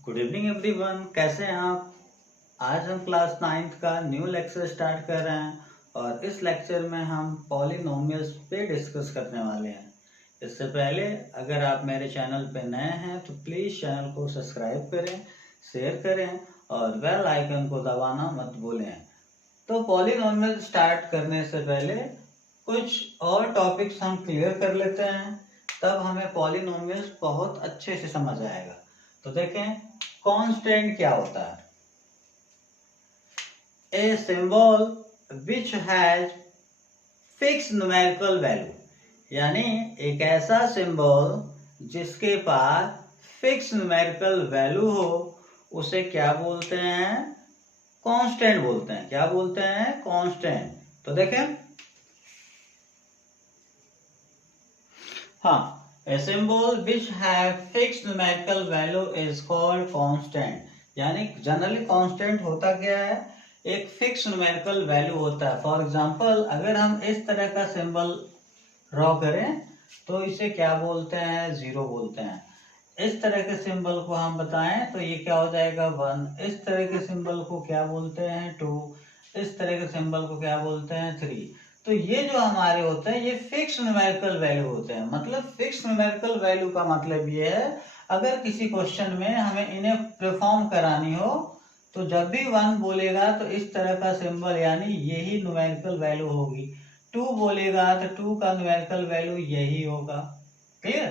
Good evening everyone, कैसे हैं आप। आज हम क्लास 9th का न्यू लेक्चर स्टार्ट कर रहे हैं और इस लेक्चर में हम पॉलिनोमियल्स पे डिस्कस करने वाले हैं। इससे पहले अगर आप मेरे चैनल पे नए हैं तो प्लीज़ चैनल को सब्सक्राइब करें, शेयर करें और बेल आइकन को दबाना मत भूलें। तो पॉलिनोमियल स्टार्ट करने से पहले कुछ और टॉपिक्स हम क्लियर कर लेते हैं, तब हमें पॉलिनोमियल्स बहुत अच्छे से समझ आएगा। तो देखें, कांस्टेंट क्या होता है। A symbol which has fix numerical value, यानी एक ऐसा सिंबल जिसके पास फिक्स न्यूमेरिकल वैल्यू हो उसे क्या बोलते हैं, कांस्टेंट बोलते हैं। क्या बोलते हैं? कांस्टेंट। तो देखें, हाँ, a symbol which have fixed numerical value is called constant। यानी जनरली कांस्टेंट होता क्या है, एक फिक्स न्यूमेरिकल वैल्यू होता है। फॉर एग्जांपल अगर हम इस तरह का सिंबल ड्रॉ करें तो इसे क्या बोलते हैं, जीरो बोलते हैं। इस तरह के सिंबल को हम बताएं तो ये क्या हो जाएगा, 1। इस तरह के सिंबल को क्या बोलते हैं, 2। इस तरह के सिंबल को क्या बोलते हैं, 3। तो ये जो हमारे होते हैं ये फिक्स न्यूमेरिकल वैल्यू होते हैं। मतलब फिक्स न्यूमेरिकल वैल्यू का मतलब ये है, अगर किसी क्वेश्चन में हमें इन्हें परफॉर्म करानी हो तो जब भी 1 बोलेगा तो इस तरह का सिंबल यानी यही न्यूमेरिकल वैल्यू होगी। 2 बोलेगा तो 2 का न्यूमेरिकल वैल्यू यही होगा। क्लियर?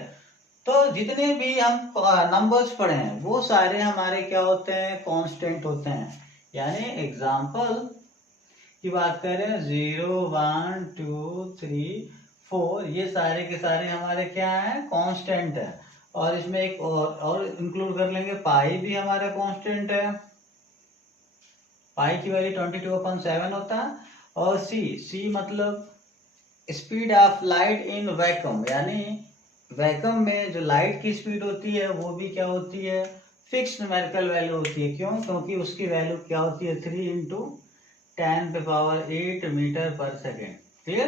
तो जितने भी हम नंबर्स पढ़े हैं वो सारे हमारे क्या होते हैं, कांस्टेंट होते हैं। यानी एग्जांपल की बात करें, 0, 1, 2, 3, 4, ये सारे के सारे हमारे क्या हैं, कांस्टेंट है। और इसमें एक और इंक्लूड कर लेंगे, पाई भी हमारा कांस्टेंट है। पाई की वैल्यू 22/7 होता है। और सी मतलब speed of light in vacuum, यानी वैक्यूम में जो लाइट की स्पीड होती है वो भी क्या होती है, फिक्स न्यूमेरिकल वैल्यू होती है। क्यों? क्योंकि उसकी वैल्यू क्या होती है, 3 × 10⁻⁸ मीटर पर सेकेंड। क्लियर?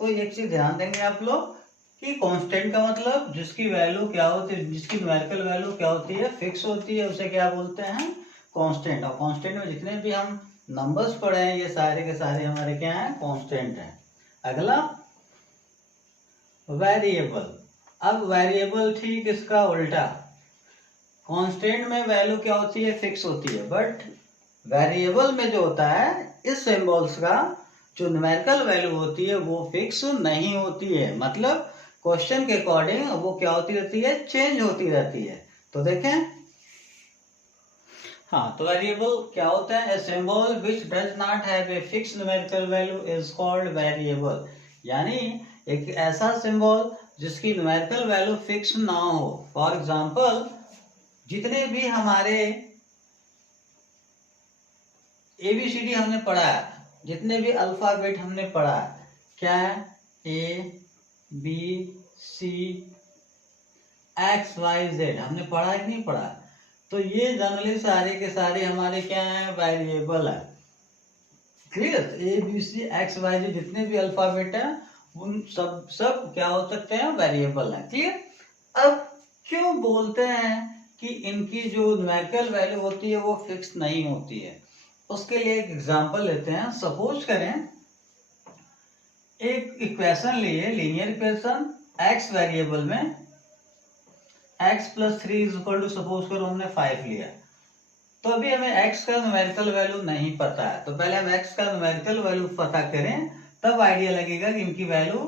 तो एक चीज ध्यान देंगे आप लोग कि कांस्टेंट का मतलब जिसकी वैल्यू क्या होती है, जिसकी न्यूमेरिकल वैल्यू क्या होती है, फिक्स होती है, उसे क्या बोलते हैं, कांस्टेंट। और कांस्टेंट में जितने भी हम नंबर्स पढ़े हैं ये सारे के सारे हमारे क्या हैं, कांस्टेंट हैं। अगला वेरिएबल। अब वेरिएबल ठीक इसका उल्टा, कांस्टेंट में वैल्यू क्या होती है, फिक्स होती है, बट वेरिएबल में जो होता है इस सिंबल्स का जो न्यूमेरिकल वैल्यू होती है वो फिक्स नहीं होती है। मतलब क्वेश्चन के अकॉर्डिंग वो क्या होती रहती है, चेंज होती रहती है। तो देखें, हाँ, तो वेरिएबल क्या होता है, a symbol which does not have a fix numerical value is called variable. यानी एक ऐसा सिंबल जिसकी न्यूमेरिकल वैल्यू फिक्स ना हो। फॉर एग्जांपल जितने भी हमारे ABCD हमने पढ़ा है, जितने भी अल्फाबेट हमने पढ़ा है, क्या है, ABCXYZ हमने पढ़ा है कि नहीं पढ़ा? तो ये जनरली सारे के सारे हमारे क्या है, वेरिएबल है। क्लियर? ABCXYZ जितने भी अल्फाबेट है उन सब क्या हो सकते हैं, वेरिएबल है। क्लियर? अब क्यों बोलते हैं कि इनकी जो न्यूमेरिकल वैल्यू होती है वो फिक्स नहीं होती है, उसके लिए एक एग्जांपल लेते हैं। सपोज करें एक इक्वेशन लिए, लीनियर इक्वेशन, x वेरिएबल में x + 3 = सपोज करो हमने 5 लिया। तो अभी हमें x का न्यूमेरिकल वैल्यू नहीं पता है, तो पहले हम x का न्यूमेरिकल वैल्यू पता करें, तब आइडिया लगेगा कि इनकी वैल्यू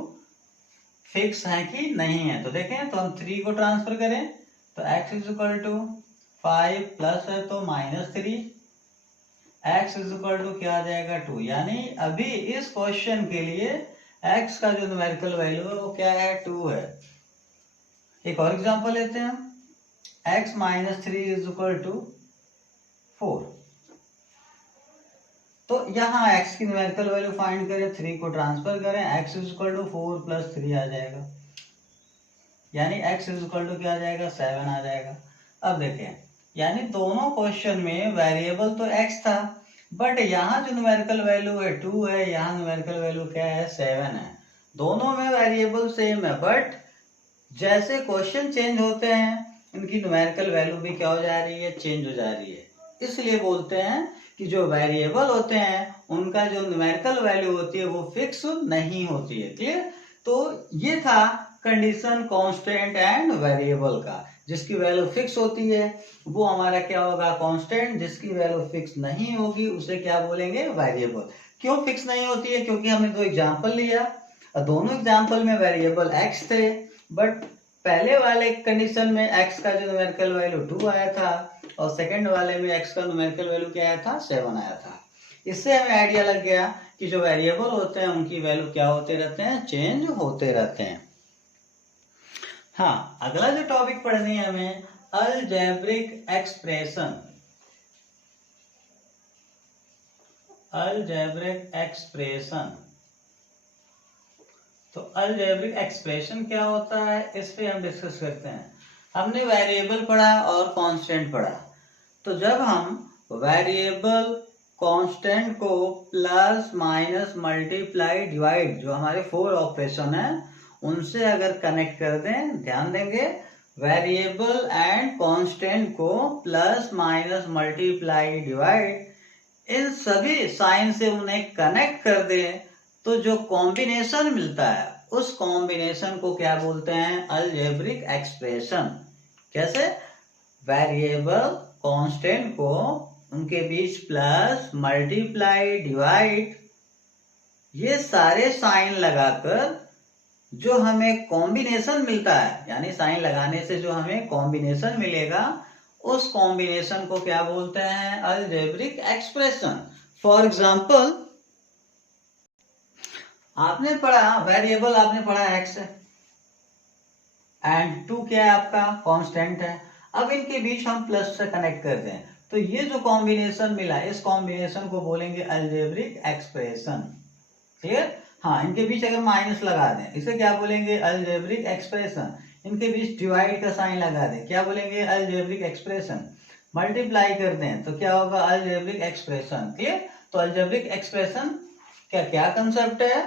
फिक्स है कि नहीं है। तो देखें, तो हम 3 को ट्रांसफर करें तो x = 5 प्लस है तो -3, x = क्या आ जाएगा, 2। यानी अभी इस क्वेश्चन के लिए x का जो न्यूमेरिकल वैल्यू है वो क्या है, 2 है। एक और एग्जांपल लेते हैं, x - 3 = 4। तो यहाँ x की न्यूमेरिकल वैल्यू फाइंड करें, 3 को ट्रांसफर करें, x = 4 + 3 आ जाएगा, यानी x = क्या आ जाएगा, 7 आ जाएगा। अब देखें, यानी दोनों क्वेश्चन में वेरिएबल तो x था, बट यहाँ जो न्यूमेरिकल वैल्यू है 2 है, यहाँ न्यूमेरिकल वैल्यू क्या है, 7 है। दोनों में वेरिएबल सेम है, बट जैसे क्वेश्चन चेंज होते हैं इनकी न्यूमेरिकल वैल्यू भी क्या हो जा रही है, चेंज हो जा रही है। इसलिए बोलते हैं कि जो वेरिएबल होते हैं उनका जो न्यूमेरिकल वैल्यू होती है वो फिक्स नहीं होती है। क्लियर? तो ये था कंडीशन कांस्टेंट एंड वेरिएबल का। जिसकी वैल्यू फिक्स होती है वो हमारा क्या होगा, कांस्टेंट। जिसकी वैल्यू फिक्स नहीं होगी उसे क्या बोलेंगे, वेरिएबल। क्यों फिक्स नहीं होती है? क्योंकि हमने दो एग्जांपल लिया और दोनों एग्जांपल में वेरिएबल x थे, बट पहले वाले कंडीशन में x का जो न्यूमेरिकल वैल्यू 2 आया था और सेकंड वाले में x का न्यूमेरिकल वैल्यू क्या आया था, 7 आया था। इससे हमें आइडिया लग गया कि जो वेरिएबल होते हैं उनकी वैल्यू क्या होते रहते हैं, चेंज होते रहते हैं। हाँ, अगला जो टॉपिक पढ़नी है हमें, अलजेब्रिक एक्सप्रेशन। Algebraic expression. तो अलजेब्रिक एक्सप्रेशन क्या होता है, इस पे हम डिस्कस करते हैं। हमने वेरिएबल पढ़ा और कांस्टेंट पढ़ा। तो जब हम वेरिएबल कांस्टेंट को प्लस माइनस मल्टीप्लाई डिवाइड, जो हमारे 4 ऑपरेशन है उनसे अगर कनेक्ट कर दें, ध्यान देंगे, वेरिएबल एंड कांस्टेंट को प्लस माइनस मल्टीप्लाई डिवाइड, इन सभी साइन से उन्हें कनेक्ट कर दें तो जो कॉम्बिनेशन मिलता है उस कॉम्बिनेशन को क्या बोलते हैं, अलजेब्रिक एक्सप्रेशन। कैसे? वेरिएबल कांस्टेंट को उनके बीच प्लस मल्टीप्लाई डिवाइड, ये सारे साइन लगाकर जो हमें कॉम्बिनेशन मिलता है, यानी साइन लगाने से जो हमें कॉम्बिनेशन मिलेगा उस कॉम्बिनेशन को क्या बोलते हैं, अलजेब्रिक एक्सप्रेशन। फॉर एग्जांपल, आपने पढ़ा वेरिएबल, आपने पढ़ा x एंड 2 क्या है आपका, कांस्टेंट है। अब इनके बीच हम प्लस से कनेक्ट करते हैं तो ये जो कॉम्बिनेशन मिला इस कॉम्बिनेशन को बोलेंगे अलजेब्रिक एक्सप्रेशन। क्लियर? हाँ, इनके बीच अगर माइनस लगा दें इसे क्या बोलेंगे, अलजेब्रिक एक्सप्रेशन। इनके बीच डिवाइड का साइन लगा दें, क्या बोलेंगे, अलजेब्रिक एक्सप्रेशन। मल्टीप्लाई कर दें तो क्या होगा, अलजेब्रिक एक्सप्रेशन। क्लियर? तो अलजेब्रिक एक्सप्रेशन का क्या कंसेप्ट है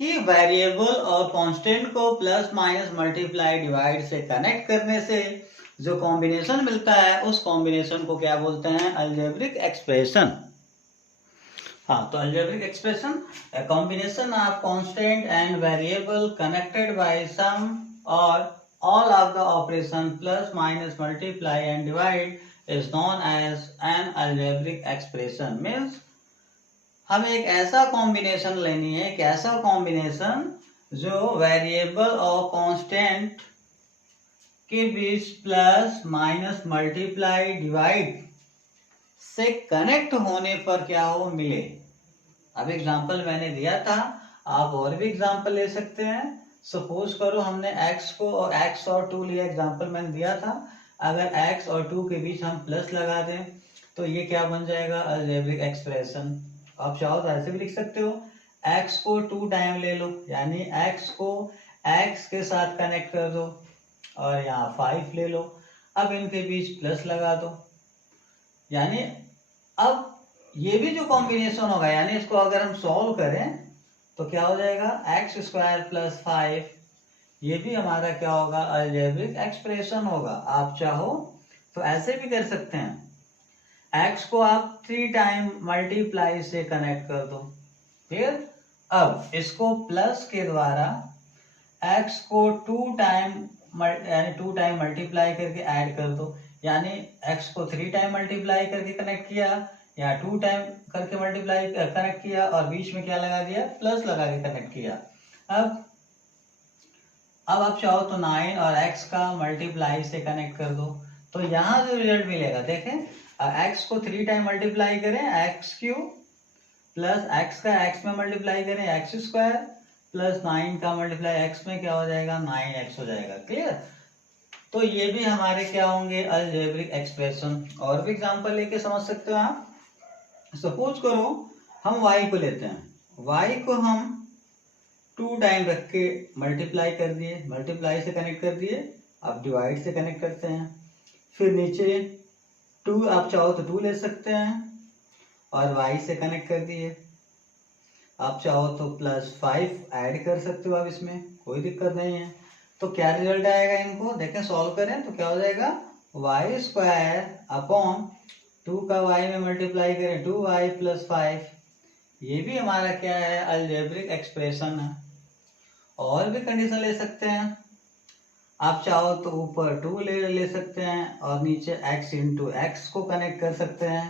कि वेरिएबल और कांस्टेंट को प्लस माइनस मल्टीप्लाई डिवाइड से कनेक्ट करने से जो कॉम्बिनेशन मिलता है उस कॉम्बिनेशन को क्या बोलते हैं, अलजेब्रिक एक्सप्रेशन। हाँ, तो algebraic expression, a combination of constant and variable connected by sum or all of the operation plus minus multiply and divide is known as an algebraic expression। means हमें एक ऐसा combination लेनी है, एक ऐसा combination जो वेरिएबल और constant के बीच प्लस माइनस मल्टीप्लाई डिवाइड से कनेक्ट होने पर क्या हो, मिले। अब एग्जांपल मैंने दिया था, आप और भी एग्जांपल ले सकते हैं। सपोज करो हमने x को और x और 2 लिया, एग्जांपल मैंने दिया था। अगर x और 2 के बीच हम प्लस लगा दें तो ये क्या बन जाएगा, अलजेब्रिक एक्सप्रेशन। आप चाहो तो ऐसे भी लिख सकते हो, x को 2 टाइम ले लो, यानी x को x के साथ कनेक्ट कर दो और यहाँ 5 ले लो। अब इनके बीच प्लस लगा दो, यानी अब ये भी जो कॉम्बिनेशन होगा, यानी इसको अगर हम सॉल्व करें तो क्या हो जाएगा, x² + 5, ये भी हमारा क्या होगा, अलजेब्रिक एक्सप्रेशन होगा। आप चाहो तो ऐसे भी कर सकते हैं, x को आप 3 टाइम मल्टीप्लाई से कनेक्ट कर दो। क्लियर? अब इसको प्लस के द्वारा x को 2 टाइम यानी 2 टाइम मल्टीप्लाई करके ऐड कर दो, यानी x को 3 टाइम मल्टीप्लाई करके कनेक्ट किया या 2 टाइम करके मल्टीप्लाई कनेक्ट किया और बीच में क्या लगा दिया, प्लस लगा के कनेक्ट किया। अब आप चाहो तो 9 और x का मल्टीप्लाई से कनेक्ट कर दो, तो यहाँ जो रिजल्ट मिलेगा देखें, x को 3 टाइम मल्टीप्लाई करें x³ प्लस x का x में मल्टीप्लाई करें x² प्लस 9 का मल्टीप्लाई x में क्या हो जाएगा, 9x हो जाएगा। क्लियर? तो ये भी हमारे क्या होंगे, अलजेब्रिक एक्सप्रेशन। और भी एग्जांपल लेके समझ सकते हो आप। सपोज करो हम y को लेते हैं, y को हम 2 टाइम रख के मल्टीप्लाई कर दिए, मल्टीप्लाई से कनेक्ट कर दिए, अब डिवाइड से कनेक्ट करते हैं। फिर नीचे 2, आप चाहो तो 2 ले सकते हैं और y से कनेक्ट कर दिए। आप चाहो तो +5 ऐड कर सकते हो, आप इसमें कोई दिक्कत नहीं है। तो क्या रिजल्ट आएगा, इनको देखें सॉल्व करें तो क्या हो जाएगा, वाई स्क्वायर अपॉन 2 का y में मल्टीप्लाई करें 2y प्लस 5, ये भी हमारा क्या है, अलजेब्रिक एक्सप्रेशन है। और भी कंडीशन ले सकते हैं, आप चाहो तो ऊपर 2 ले सकते हैं और नीचे x इंटू एक्स को कनेक्ट कर सकते हैं,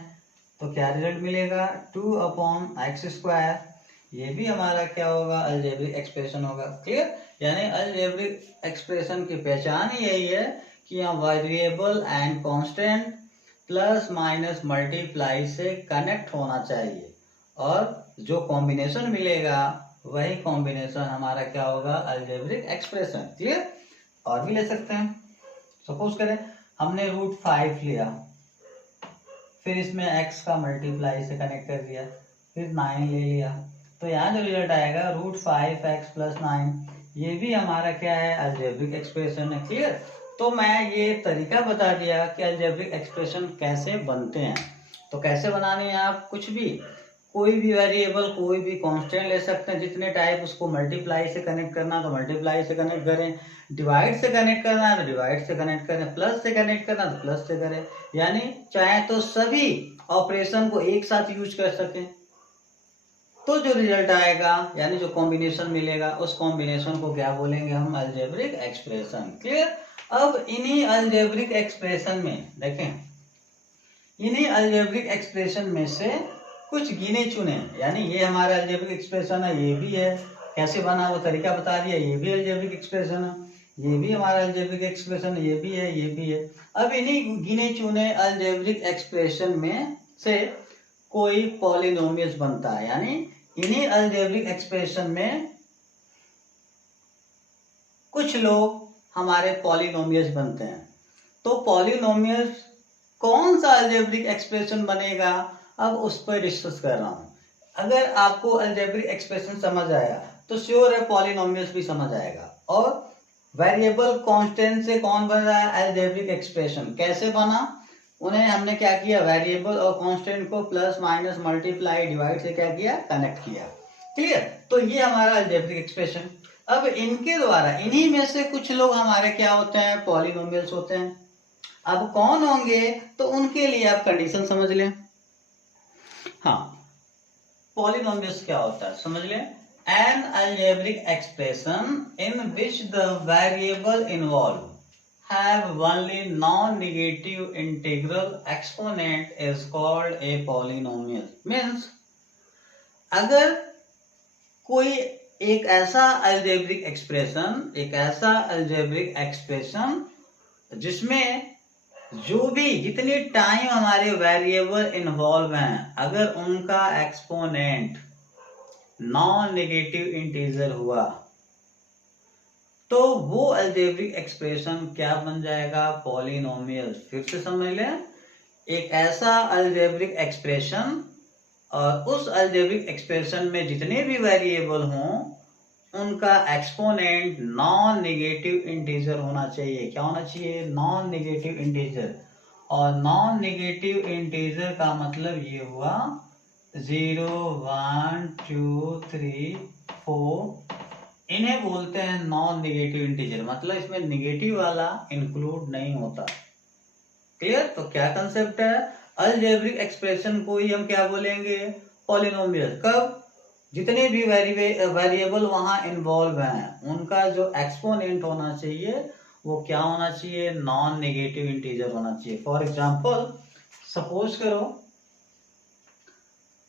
तो क्या रिजल्ट मिलेगा, 2 अपॉन एक्स स्क्वायर, ये भी हमारा क्या होगा, अलजेब्रिक एक्सप्रेशन होगा। क्लियर, यानी अलजेब्रिक एक्सप्रेशन की पहचान यही है कि यहाँ variable and constant plus minus multiply से कनेक्ट होना चाहिए, और जो कॉम्बिनेशन मिलेगा वही कॉम्बिनेशन हमारा क्या होगा, अलजेब्रिक एक्सप्रेशन। क्लियर, और भी ले सकते हैं, सपोज करें हमने √5 लिया, फिर इसमें x का मल्टीप्लाई से कनेक्ट कर दिया, फिर 9 ले लिया, तो यहाँ जो रिजल्ट आएगा √5x प्लस 9, ये भी हमारा क्या है, अलजेब्रिक एक्सप्रेशन है। क्लियर, तो मैं ये तरीका बता दिया कि अलजेब्रिक एक्सप्रेशन कैसे बनते हैं। तो कैसे बनाने हैं, आप कुछ भी, कोई भी वेरिएबल, कोई भी कांस्टेंट ले सकते हैं, जितने टाइप उसको मल्टीप्लाई से कनेक्ट करना तो मल्टीप्लाई से कनेक्ट करें, डिवाइड से कनेक्ट करना है तो डिवाइड से कनेक्ट करें, प्लस से कनेक्ट करना तो प्लस से करें, यानी चाहे तो सभी ऑपरेशन को एक साथ यूज कर सकें। तो जो रिजल्ट आएगा यानी जो कॉम्बिनेशन मिलेगा उस कॉम्बिनेशन को क्या बोलेंगे हम, अलजेब्रिक एक्सप्रेशन। क्लियर, अब इन्हीं अलजेब्रिक एक्सप्रेशन में देखें, इन्हीं अलजेब्रिक एक्सप्रेशन में से कुछ गिने चुने, यानी ये हमारा अलजेब्रिक एक्सप्रेशन है, ये भी है, कैसे बना वो तरीका बता दिया, ये भी अलजेब्रिक एक्सप्रेशन है, ये भी हमारा अलजेब्रिक एक्सप्रेशन, ये भी है, ये भी है। अब इन्हीं गिने चुने अलजेब्रिक एक्सप्रेशन में से कोई पॉलिनोमियल्स बनता है, यानी इन्हीं अलजेब्रिक एक्सप्रेशन में कुछ लोग हमारे पॉलिनोमियल्स बनते हैं। तो पॉलिनोमियल्स कौन सा अलजेब्रिक एक्सप्रेशन बनेगा, अब उस पर डिस्कस कर रहा हूं। अगर आपको अलजेब्रिक एक्सप्रेशन समझ आया तो श्योर है पॉलिनोमियल्स भी समझ आएगा। और वेरिएबल कांस्टेंट से कौन बन रहा है, अलजेब्रिक एक्सप्रेशन कैसे बना, उन्हें हमने क्या किया, वेरिएबल और कांस्टेंट को प्लस माइनस मल्टीप्लाई डिवाइड से क्या किया, कनेक्ट किया। क्लियर, तो ये हमारा अलजेब्रिक एक्सप्रेशन। अब इनके द्वारा, इन्हीं में से कुछ लोग हमारे क्या होते हैं, पॉलिनोमियल्स होते हैं। अब कौन होंगे, तो उनके लिए आप कंडीशन समझ लें। हाँ, पॉलिनोमियल्स क्या होता है समझ लें, N algebraic expression in which the variable involve have only non-negative integral exponent is called a polynomial। Means अगर कोई एक ऐसा अलजेब्रिक एक्सप्रेशन जिसमें जो भी जितनी टाइम हमारे वेरिएबल इन्वॉल्व हैं, अगर उनका एक्सपोनेंट नॉन नेगेटिव इंटीजर हुआ तो वो अलजेब्रिक एक्सप्रेशन क्या बन जाएगा, पॉलिनोमियल। फिर से समझ लें, एक ऐसा अलजेब्रिक एक्सप्रेशन और उस अलजेब्रिक एक्सप्रेशन में जितने भी वेरिएबल हों उनका एक्सपोनेंट नॉन नेगेटिव इंटीजर होना चाहिए। क्या होना चाहिए, नॉन नेगेटिव इंटीजर। और नॉन नेगेटिव इंटीजर का मतलब ये हुआ 0 1 2 3 4, इन्हें बोलते हैं नॉन नेगेटिव इंटीजर, मतलब इसमें नेगेटिव वाला इंक्लूड नहीं होता। क्लियर, तो क्या कंसेप्ट है, अलजेब्रिक एक्सप्रेशन को ही हम क्या बोलेंगे, पॉलिनोमियल। कब, जितने भी वेरिएबल वहां इन्वॉल्व हैं उनका जो एक्सपोनेंट होना चाहिए वो क्या होना चाहिए, नॉन नेगेटिव इंटीजर होना चाहिए। फॉर एग्जाम्पल, सपोज करो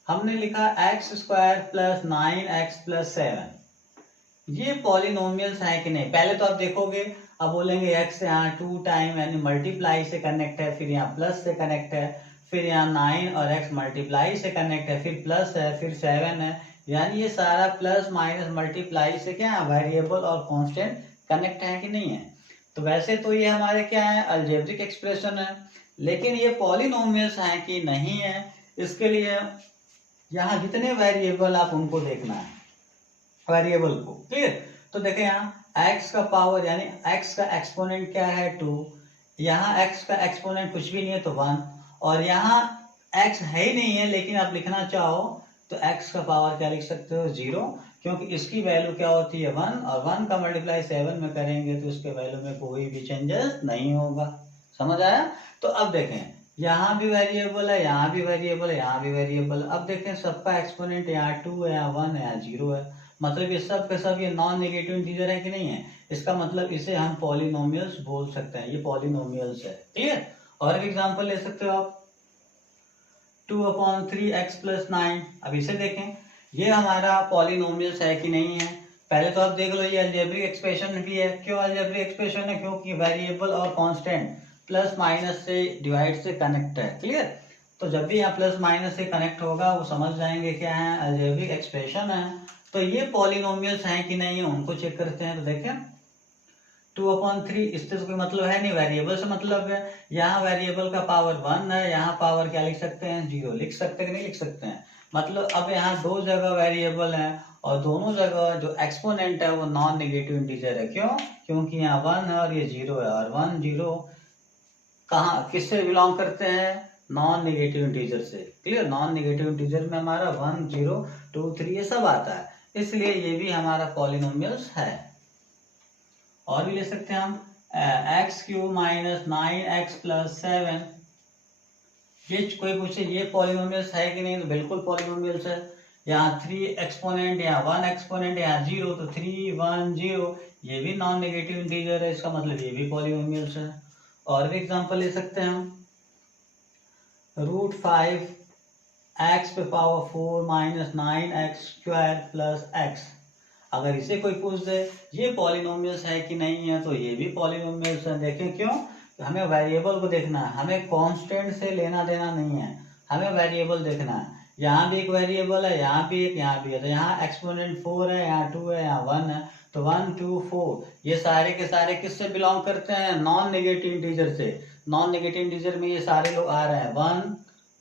हमने लिखा x² प्लस 9x प्लस 7, ये पॉलिनोमियल्स हैं कि नहीं। पहले तो आप देखोगे, अब बोलेंगे x यहाँ 2 टाइम यानी मल्टीप्लाई से कनेक्ट है, फिर यहाँ प्लस से कनेक्ट है, फिर यहाँ 9 और x मल्टीप्लाई से कनेक्ट है, फिर प्लस है, फिर 7 है, यानी ये सारा प्लस माइनस मल्टीप्लाई से क्या है, वेरिएबल और कांस्टेंट कनेक्ट है कि नहीं है। तो वैसे तो ये हमारे क्या है, अलजेब्रिक एक्सप्रेशन है, लेकिन ये पॉलिनोमियल्स हैं कि नहीं है, इसके लिए यहाँ जितने वेरिएबल आप उनको देखना है, वेरिएबल को। क्लियर, तो देखें यहाँ x का पावर यानी x का एक्सपोनेंट क्या है 2, यहाँ x का एक्सपोनेंट कुछ भी नहीं है तो 1, और यहाँ x है ही नहीं है लेकिन आप लिखना चाहो तो x का पावर क्या लिख सकते हो 0, क्योंकि इसकी वैल्यू क्या होती है 1, और 1 का मल्टीप्लाई 7 में करेंगे तो इसके वैल्यू में कोई भी चेंजेस नहीं होगा। समझ आया? तो अब देखें, यहाँ भी वेरिएबल है, यहाँ भी वेरिएबल है, यहाँ भी वेरिएबल है। अब देखें सबका एक्सपोनेंट यहाँ 2 है, यहाँ 1 है, यहाँ 0 है, मतलब ये सब के सब ये नॉन नेगेटिव इंटीजर है कि नहीं है। इसका मतलब इसे हम पॉलिनोमियल्स बोल सकते हैं, ये पॉलिनोमियल्स है। क्लियर? और एक एग्जांपल ले सकते हो आप 2/3x + 9। अब इसे देखें, ये हमारा पॉलिनोमियल्स है कि नहीं है। पहले तो आप देख लो ये अलजेब्रिक एक्सप्रेशन भी है। क्यों अलजेब्रिक एक्सप्रेशन है? क्योंकि वेरिएबल और कांस्टेंट प्लस माइनस से डिवाइड से कनेक्ट है। क्लियर? तो जब भी यहाँ प्लस माइनस से कनेक्ट होगा वो समझ जाएंगे क्या है, अलजेब्रिक एक्सप्रेशन है। तो ये पॉलिनोमियल्स हैं कि नहीं है उनको चेक करते हैं। तो देखें 2/3 इससे कोई मतलब है नहीं, वेरिएबल से मतलब है। यहाँ वेरिएबल का पावर 1 है, यहाँ पावर क्या लिख सकते हैं 0 लिख सकते हैं कि नहीं लिख सकते हैं। मतलब अब यहाँ दो जगह वेरिएबल है और दोनों जगह जो एक्सपोनेंट है वो नॉन नेगेटिव इंटीजर है। क्यों? क्योंकि यहाँ 1 है और ये 0 है, और 1 0 कहाँ किससे बिलोंग करते हैं? नॉन नेगेटिव इंटीजर से। क्लियर? नॉन नेगेटिव इंटीजर में हमारा 1 0 2 3 ये सब आता है, इसलिए ये भी हमारा पॉलिनोमियल्स है। और भी ले सकते हैं हम x³ - 9x + 7। ये कोई पूछे ये पॉलिनोमियल्स है कि नहीं, तो बिल्कुल पॉलिनोमियल्स है। यहाँ 3 एक्सपोनेंट, यहाँ 1 एक्सपोनेंट, यहाँ 0, तो 3 1 0 ये भी नॉन नेगेटिव इंटीजर है, इसका मतलब ये भी पॉलिनोमियल्स है। और भी एग्जांपल ले सकते हैं हम √5x⁴ - 9x² + x। अगर इसे कोई पूछ दे ये पॉलिनोमियल्स है कि नहीं है, तो ये भी पॉलिनोमियल्स है। देखें क्यों? हमें वेरिएबल को देखना है, हमें कांस्टेंट से लेना देना नहीं है, हमें वेरिएबल देखना है। यहाँ भी एक वेरिएबल है, यहाँ भी एक, यहाँ भी है। तो यहाँ एक्सपोनेंट 4 है, यहाँ 2 है, यहाँ 1 है, तो 1 2 4 ये सारे के सारे किससे बिलोंग करते हैं? नॉन नेगेटिव इंटीजर से। नॉन नेगेटिव इंटीजर में ये सारे लोग आ रहे हैं 1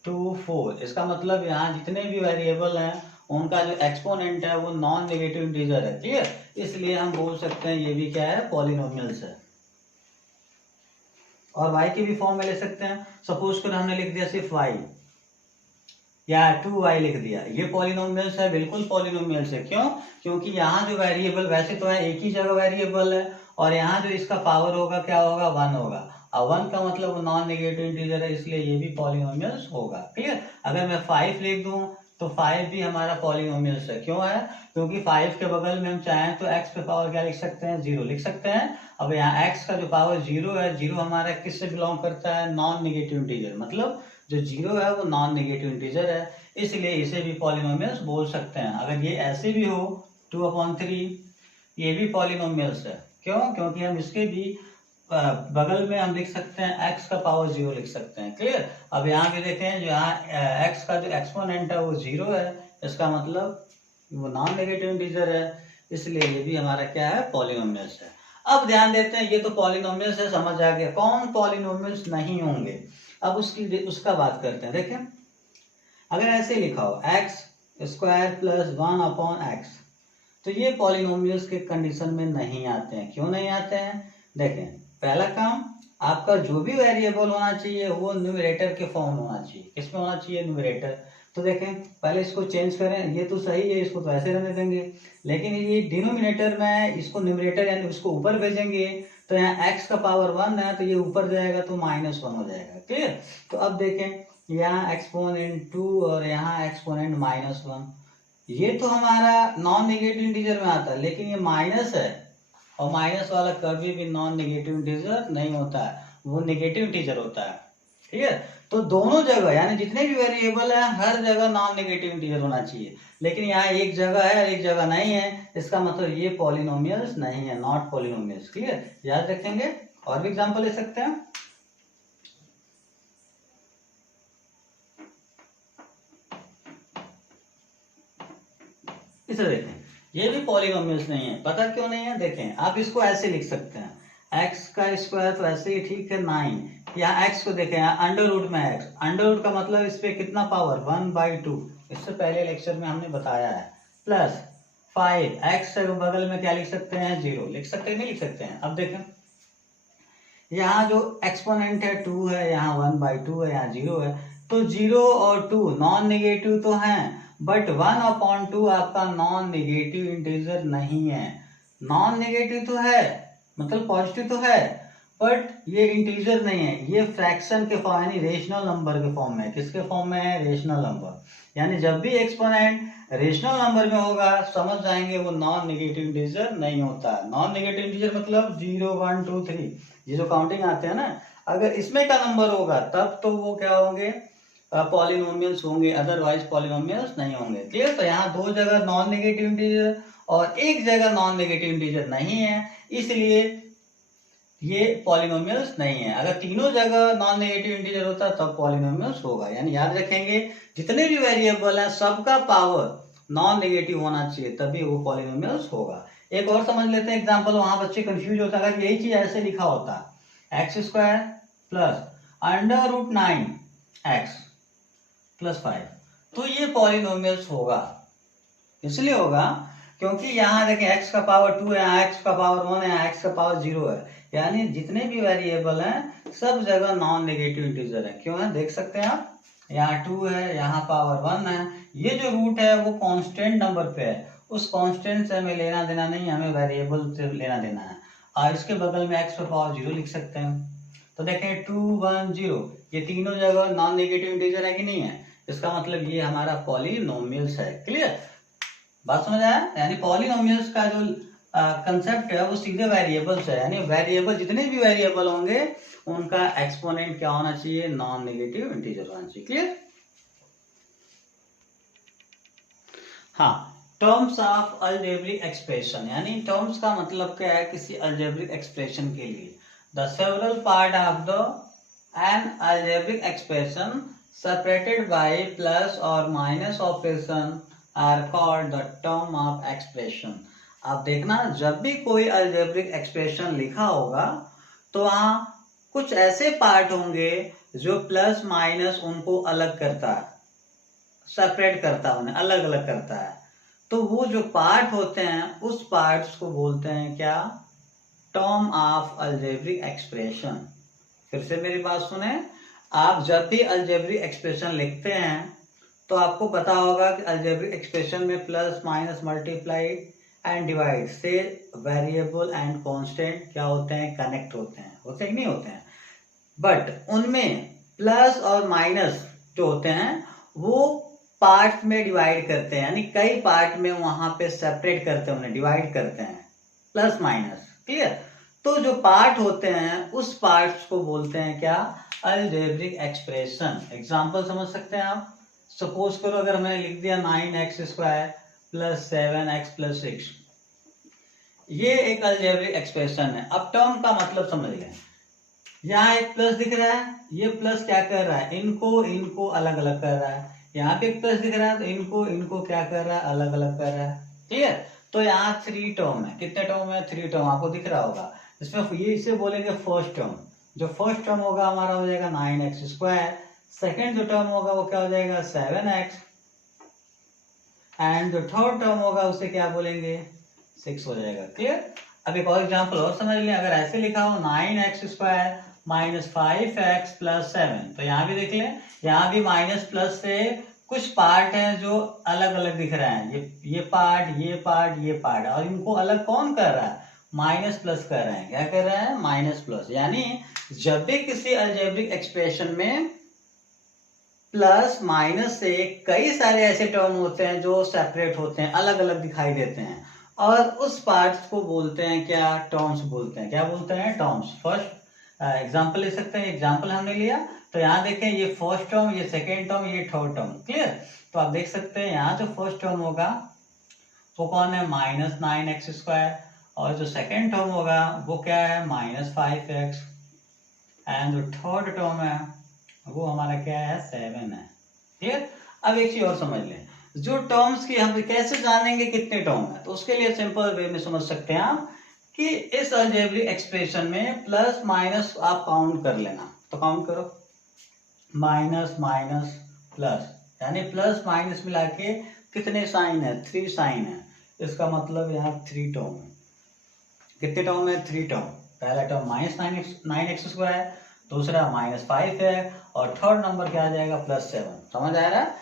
2 4। इसका मतलब यहाँ जितने भी वेरिएबल हैं उनका जो एक्सपोनेंट है वो नॉन नेगेटिव इंटीजर है। क्लियर? इसलिए हम बोल सकते हैं ये भी क्या है? पॉलिनोमियल्स है। और y की भी फॉर्म में ले सकते हैं। सपोज कर हमने लिख दिया सिर्फ y या 2y लिख दिया, ये पॉलिनोमियल्स है, बिल्कुल पॉलिनोमियल्स है। क्यों? क्योंकि यहाँ जो वेरिएबल वैसे तो है एक ही जगह वेरिएबल है, और यहाँ जो इसका पावर होगा क्या होगा? 1 होगा, और 1 का मतलब नॉन नेगेटिव इंटीजर है, इसलिए ये भी पॉलिनोमियल्स होगा। क्लियर? अगर मैं 5 लिख दूं तो 5 भी हमारा पॉलिनोमियल्स है। क्यों है? क्योंकि 5 के बगल में हम चाहें तो x पे पावर क्या लिख सकते हैं? 0 लिख सकते हैं। अब यहाँ x का जो पावर 0 है, 0 हमारा किससे बिलोंग करता है? Non negative integer. मतलब जो 0 है वो नॉन नेगेटिव इंटीजर है, इसलिए इसे भी पॉलिनोमियल्स बोल सकते हैं। अगर ये ऐसे भी हो 2/3 ये भी पॉलिनोमियल्स है। क्यों? क्योंकि हम इसके भी बगल में हम लिख सकते हैं x का पावर 0 लिख सकते हैं। क्लियर? अब यहाँ भी देखें, जो यहाँ x का जो एक्सपोनेंट है वो 0 है, इसका मतलब वो नॉन नेगेटिव इंटीजर है, इसलिए ये भी हमारा क्या है? पॉलिनोमियल्स है। अब ध्यान देते हैं, ये तो पॉलिनोमियल्स है, समझ आ गया। कौन पॉलिनोमियल्स नहीं होंगे? अब उसका बात करते हैं। देखें अगर ऐसे लिखा हो x² + 1/x, तो ये पॉलिनोमियल्स के कंडीशन में नहीं आते हैं। क्यों नहीं आते हैं? देखें पहला काम, आपका जो भी वेरिएबल होना चाहिए वो न्यूमरेटर के फॉर्म होना चाहिए। किसमें होना चाहिए? न्यूमरेटर। तो देखें पहले इसको चेंज करें, ये तो सही है, इसको तो ऐसे रहने देंगे, लेकिन ये डिनोमिनेटर में इसको न्यूमरेटर यानी उसको ऊपर भेजेंगे, तो यहाँ x का पावर 1 है तो ये ऊपर जाएगा तो -1 हो जाएगा। क्लियर? तो अब देखें यहाँ एक्सपोनेंट 2 और यहाँ एक्सपोनेंट -1, ये तो हमारा नॉन नेगेटिव इंटीजर में आता है, लेकिन ये माइनस है, और माइनस वाला कभी भी नॉन नेगेटिव इंटीजर नहीं होता है, वो नेगेटिव इंटीजर होता है। ठीक है? तो दोनों जगह यानी जितने भी वेरिएबल है हर जगह नॉन नेगेटिव इंटीजर होना चाहिए, लेकिन यहाँ एक जगह है एक जगह नहीं है, इसका मतलब ये पॉलिनोमियल्स नहीं है, नॉट पॉलिनोमियल्स। क्लियर? याद रखेंगे। और भी एग्जांपल ले सकते हैं। इसे देखें, ये भी पॉलिनोमियल्स नहीं है। पता क्यों नहीं है? देखें आप इसको ऐसे लिख सकते हैं, x का स्क्वायर तो ऐसे ही ठीक है 9, यहाँ x को देखें, यहाँ अंडर रूट में x, अंडर रूट का मतलब इस पे कितना पावर 1/2, इससे पहले लेक्चर में हमने बताया है, प्लस 5, x के बगल में क्या लिख सकते हैं? 0 लिख सकते हैं, नहीं लिख सकते हैं। अब देखें यहाँ जो एक्सपोनेंट है 2 है, यहाँ 1/2 है, यहाँ 0 है, तो 0 और 2 नॉन नेगेटिव तो हैं, बट 1/2 आपका नॉन नेगेटिव इंटीजर नहीं है। नॉन नेगेटिव तो है, मतलब पॉजिटिव तो है, बट ये इंटीजर नहीं है, ये फ्रैक्शन के फॉर्म यानी रेशनल नंबर के फॉर्म में है। किसके फॉर्म में है? Rational number. यानी जब भी एक्सपोनेंट रेशनल नंबर में होगा समझ जाएंगे वो नॉन नेगेटिव इंटीजर नहीं होता। नॉन नेगेटिव इंटीजर मतलब 0 1 2 3 ये जो काउंटिंग आते हैं ना, अगर इसमें का नंबर होगा तब तो वो क्या होंगे? पॉलिनोमियल्स होंगे, अदरवाइज पॉलिनोमियल्स नहीं होंगे। क्लियर? तो यहाँ दो जगह नॉन नेगेटिव इंटीजर और एक जगह नॉन नेगेटिव इंटीजर नहीं है, इसलिए ये पॉलिनोमियल्स नहीं है। अगर तीनों जगह नॉन नेगेटिव इंटीजर होता तब पॉलिनोमियल्स होगा। यानी याद रखेंगे जितने भी वेरिएबल हैं सबका पावर नॉन नेगेटिव होना चाहिए तभी वो पॉलिनोमियल्स होगा। एक और समझ लेते हैं एग्जांपल, वहां बच्चे कंफ्यूज होता है। अगर यही चीज ऐसे लिखा होता x² प्लस √9x प्लस 5 तो ये पॉलिनोमियल्स होगा। इसलिए होगा क्योंकि यहाँ देखें x का पावर 2 है, यहाँ x का पावर 1 है, यहाँ x का पावर 0 है। यानी जितने भी वेरिएबल हैं सब जगह नॉन नेगेटिव इंटीजर है। क्यों है? देख सकते हैं आप, यहाँ 2 है, यहाँ पावर 1 है। ये जो रूट है वो कांस्टेंट नंबर पे है, उस कांस्टेंट से हमें लेना देना नहीं है, हमें वेरिएबल से लेना देना है। और इसके बगल में x पर पावर 0 लिख सकते हैं। तो देखें 2 1 0 ये तीनों जगह नॉन नेगेटिव इंटीजर है कि नहीं है? इसका मतलब ये हमारा पॉलिनोमियल्स है। क्लियर? बात समझ आया? यानी पॉलिनोमियल्स का जो कंसेप्ट है वो सीधे वेरिएबल्स है। यानी वेरिएबल जितने भी वेरिएबल होंगे उनका एक्सपोनेंट क्या होना चाहिए? नॉन नेगेटिव इंटीजर होना चाहिए। क्लियर? हाँ, टर्म्स ऑफ अलजेब्रिक एक्सप्रेशन, यानी टर्म्स का मतलब क्या है किसी अलजेब्रिक एक्सप्रेशन के लिए? The several part of the N algebraic expression separated by plus or minus operation are called the term of expression। आप देखना जब भी कोई अलजेब्रिक एक्सप्रेशन लिखा होगा तो वहां कुछ ऐसे पार्ट होंगे जो प्लस माइनस उनको अलग करता है, सेपरेट करता है, उन्हें अलग अलग करता है। तो वो जो पार्ट होते हैं उस पार्ट्स को बोलते हैं क्या? Term of algebraic expression. फिर से मेरी बात सुने, आप जब भी अलजेब्रिक एक्सप्रेशन लिखते हैं तो आपको पता होगा कि अलजेब्रिक एक्सप्रेशन में plus minus multiplied and divide से वेरिएबल एंड कांस्टेंट क्या होते हैं? कनेक्ट होते हैं। होते हैं कि नहीं होते हैं? बट उनमें प्लस और माइनस जो होते हैं वो पार्ट में डिवाइड करते हैं, यानी कई पार्ट में वहां पे सेपरेट करते हैं, उन्हें डिवाइड करते हैं प्लस माइनस। क्लियर? तो जो पार्ट होते हैं उस पार्ट्स को बोलते हैं क्या? Algebraic expression. एग्जांपल समझ सकते हैं आप? सपोज करो अगर मैंने लिख दिया 9x² प्लस 7x प्लस 6, ये एक अलजेब्रिक एक्सप्रेशन है। अब टर्म का मतलब समझ लें, यहाँ एक प्लस दिख रहा है, ये प्लस क्या कर रहा है? इनको अलग अलग कर रहा है। यहाँ पे एक प्लस दिख रहा है तो इनको क्या कर रहा है? अलग अलग कर रहा है। क्लियर? तो यहाँ 3 टर्म है। कितने टर्म है? 3 टर्म आपको दिख रहा होगा। इसमें ये इसे बोलेंगे फर्स्ट टर्म। जो फर्स्ट टर्म होगा हमारा हो जाएगा 9x²। सेकेंड जो टर्म होगा वो क्या हो जाएगा? 7x। एंड जो थर्ड टर्म होगा उसे क्या बोलेंगे? 6 हो जाएगा। क्लियर? अब एक और एग्जांपल और समझ लें। अगर ऐसे लिखा हो 9x² माइनस 5x प्लस 7, तो यहाँ भी देख लें, यहाँ भी माइनस प्लस से कुछ पार्ट हैं जो अलग अलग दिख रहे हैं। ये पार्ट, ये पार्ट, ये पार्ट, और इनको अलग कौन कर रहा है? माइनस प्लस कर रहे हैं। क्या कर रहे हैं? Minus plus. यानी जब भी किसी अलजेब्रिक एक्सप्रेशन में प्लस माइनस से कई सारे ऐसे टर्म होते हैं जो सेपरेट होते हैं, अलग अलग दिखाई देते हैं, और उस पार्ट्स को बोलते हैं क्या? टर्म्स बोलते हैं। क्या बोलते हैं? टर्म्स। फर्स्ट एग्जांपल ले सकते हैं। एग्जांपल हमने लिया तो यहाँ देखें, ये फर्स्ट टर्म, ये सेकेंड टर्म, ये थर्ड टर्म। क्लियर? तो आप देख सकते हैं यहाँ जो फर्स्ट टर्म होगा वो कौन है? -9x², और जो सेकेंड टर्म होगा वो क्या है? -5x, एंड जो थर्ड टर्म है वो हमारा क्या है? 7 है। क्लियर? अब एक चीज और समझ लें, जो टर्म्स की हम कैसे जानेंगे कितने टर्म है? तो उसके लिए सिंपल वे में समझ सकते हैं आप कि इस अलजेब्रिक एक्सप्रेशन में प्लस माइनस आप काउंट कर लेना। तो काउंट करो, माइनस माइनस प्लस, यानी प्लस माइनस मिला के कितने साइन है? 3 साइन है। इसका मतलब यहाँ 3 टर्म है। कितने टर्म है? 3 टर्म। पहला टर्म -9x², दूसरा -5 है, और थर्ड नंबर क्या आ जाएगा? +7। समझ आ रहा है?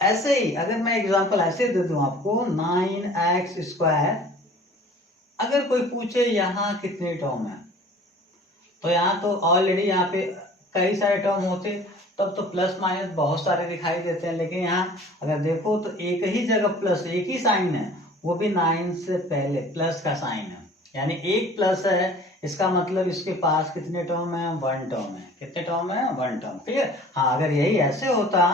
ऐसे ही अगर मैं एग्जांपल ऐसे दे दूं आपको 9x², अगर कोई पूछे यहाँ कितने टर्म है, तो यहाँ तो ऑलरेडी यहाँ पे कई सारे टर्म होते, तब तो प्लस माइनस बहुत सारे दिखाई देते हैं, लेकिन यहाँ अगर देखो तो एक ही जगह प्लस, एक ही साइन है, वो भी 9 से पहले प्लस का साइन है, यानी एक प्लस है, इसका मतलब इसके पास कितने टर्म है, 1 टर्म है। कितने टर्म है, 1 टर्म। क्लियर। हाँ, अगर यही ऐसे होता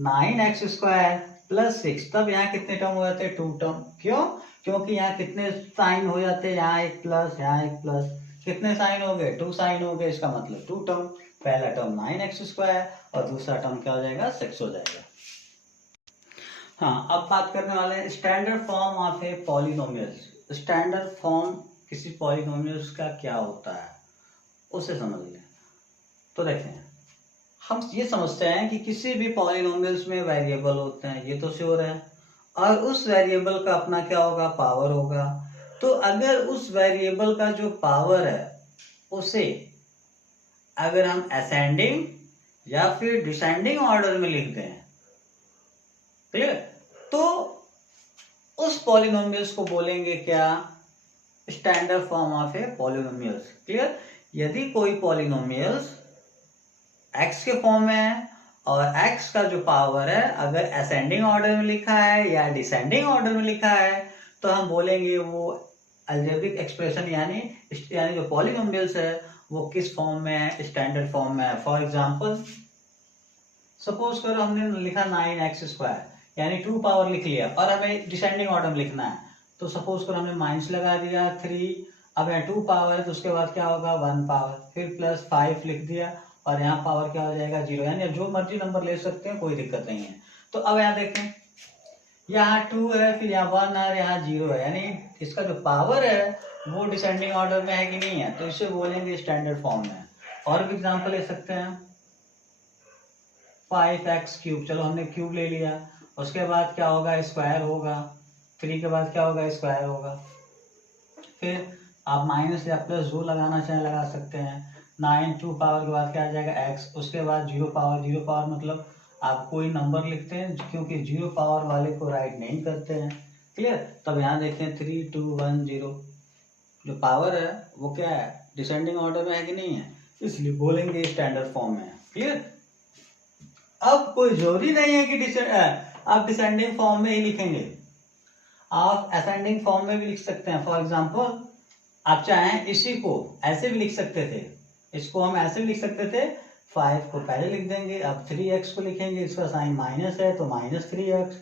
9x² + 6, तब यहाँ कितने टर्म हो जाते, 2 टर्म। क्यों? क्योंकि यहाँ कितने साइन हो जाते, यहाँ एक प्लस, यहाँ एक प्लस, कितने साइन हो गए, 2 साइन हो गए, इसका मतलब 2 टर्म। पहला टर्म 9x² और दूसरा टर्म क्या हो जाएगा, 6 हो जाएगा। हाँ, अब बात करने वाले हैं standard form of A polynomials. Standard form किसी पॉलिनोमियल्स का क्या होता है, उसे समझ लें। तो देखें, हम ये समझते हैं कि किसी भी पॉलिनोमियल्स में वेरिएबल होते हैं, ये तो श्योर है, और उस वेरिएबल का अपना क्या होगा, पावर होगा। तो अगर उस वेरिएबल का जो पावर है उसे अगर हम असेंडिंग या फिर डिसेंडिंग ऑर्डर में लिख दें, क्लियर, तो उस पॉलिनोमियल्स को बोलेंगे क्या, standard form of A polynomials. Clear. यदि कोई पॉलिनोमियल्स x के फॉर्म में है और x का जो पावर है अगर असेंडिंग ऑर्डर में लिखा है या डिसेंडिंग ऑर्डर में लिखा है, तो हम बोलेंगे वो अलजेब्रिक एक्सप्रेशन यानी जो पॉलिनोमियल्स है वो किस फॉर्म में है, स्टैंडर्ड फॉर्म में है। फॉर एग्जांपल, सपोज करो हमने लिखा 9x² यानी 2 पावर लिख लिया और हमें डिसेंडिंग ऑर्डर में लिखना है, तो सपोज करो हमने माइनस लगा दिया 3, अब यहाँ 2 पावर है तो उसके बाद क्या होगा, 1 पावर, फिर +5 लिख दिया और यहाँ पावर क्या हो जाएगा, 0। यानी अब जो मर्जी नंबर ले सकते हैं, कोई दिक्कत नहीं है। तो अब यहाँ देखें, यहाँ 2 है, फिर यहाँ 1 है, यहाँ 0 है, यानी इसका जो पावर है वो डिसेंडिंग ऑर्डर में है कि नहीं है, तो इसे बोलेंगे स्टैंडर्ड फॉर्म में। और भी एग्जाम्पल ले सकते हैं, 5x³, चलो हमने क्यूब ले लिया, उसके बाद क्या होगा, स्क्वायर होगा, 3 के बाद क्या होगा, स्क्वायर होगा, फिर आप माइनस या प्लस जो लगाना चाहे लगा सकते हैं। 9 2 पावर के बाद क्या आ जाएगा x, उसके बाद 0 पावर, 0 पावर मतलब आप कोई नंबर लिखते हैं, क्योंकि 0 पावर वाले को राइट नहीं करते हैं। क्लियर। तब यहाँ देखें 3 2 1 0, जो पावर है वो क्या है, डिसेंडिंग ऑर्डर में है कि नहीं है, इसलिए बोलेंगे स्टैंडर्ड फॉर्म में है। क्लियर। अब कोई जरूरी नहीं है कि आप डिसेंडिंग फॉर्म में ही लिखेंगे, आप असेंडिंग फॉर्म में भी लिख सकते हैं। फॉर एग्जांपल, आप चाहें इसी को ऐसे भी लिख सकते थे, इसको हम ऐसे भी लिख सकते थे, 5 को पहले लिख देंगे, अब 3x को लिखेंगे, इसका साइन माइनस है तो -3x,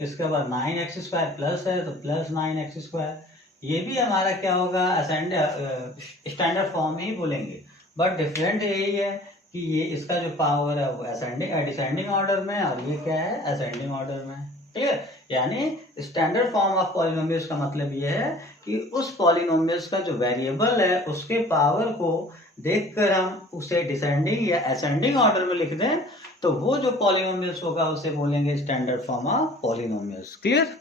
इसके बाद 9x² प्लस है तो +9x², ये भी हमारा क्या होगा, स्टैंडर्ड फॉर्म में ही बोलेंगे। बट डिफरेंट यही है कि ये इसका जो पावर है वो डिसेंडिंग ऑर्डर में और ये क्या है, असेंडिंग ऑर्डर में। ठीक है। यानी स्टैंडर्ड फॉर्म ऑफ पॉलिनोमियल्स का मतलब ये है कि उस पॉलिनोमियल्स का जो वेरिएबल है उसके पावर को देखकर हम उसे डिसेंडिंग या असेंडिंग ऑर्डर में लिख दें, तो वो जो पॉलिनोमियल्स होगा उसे बोलेंगे standard form of polynomials. Clear.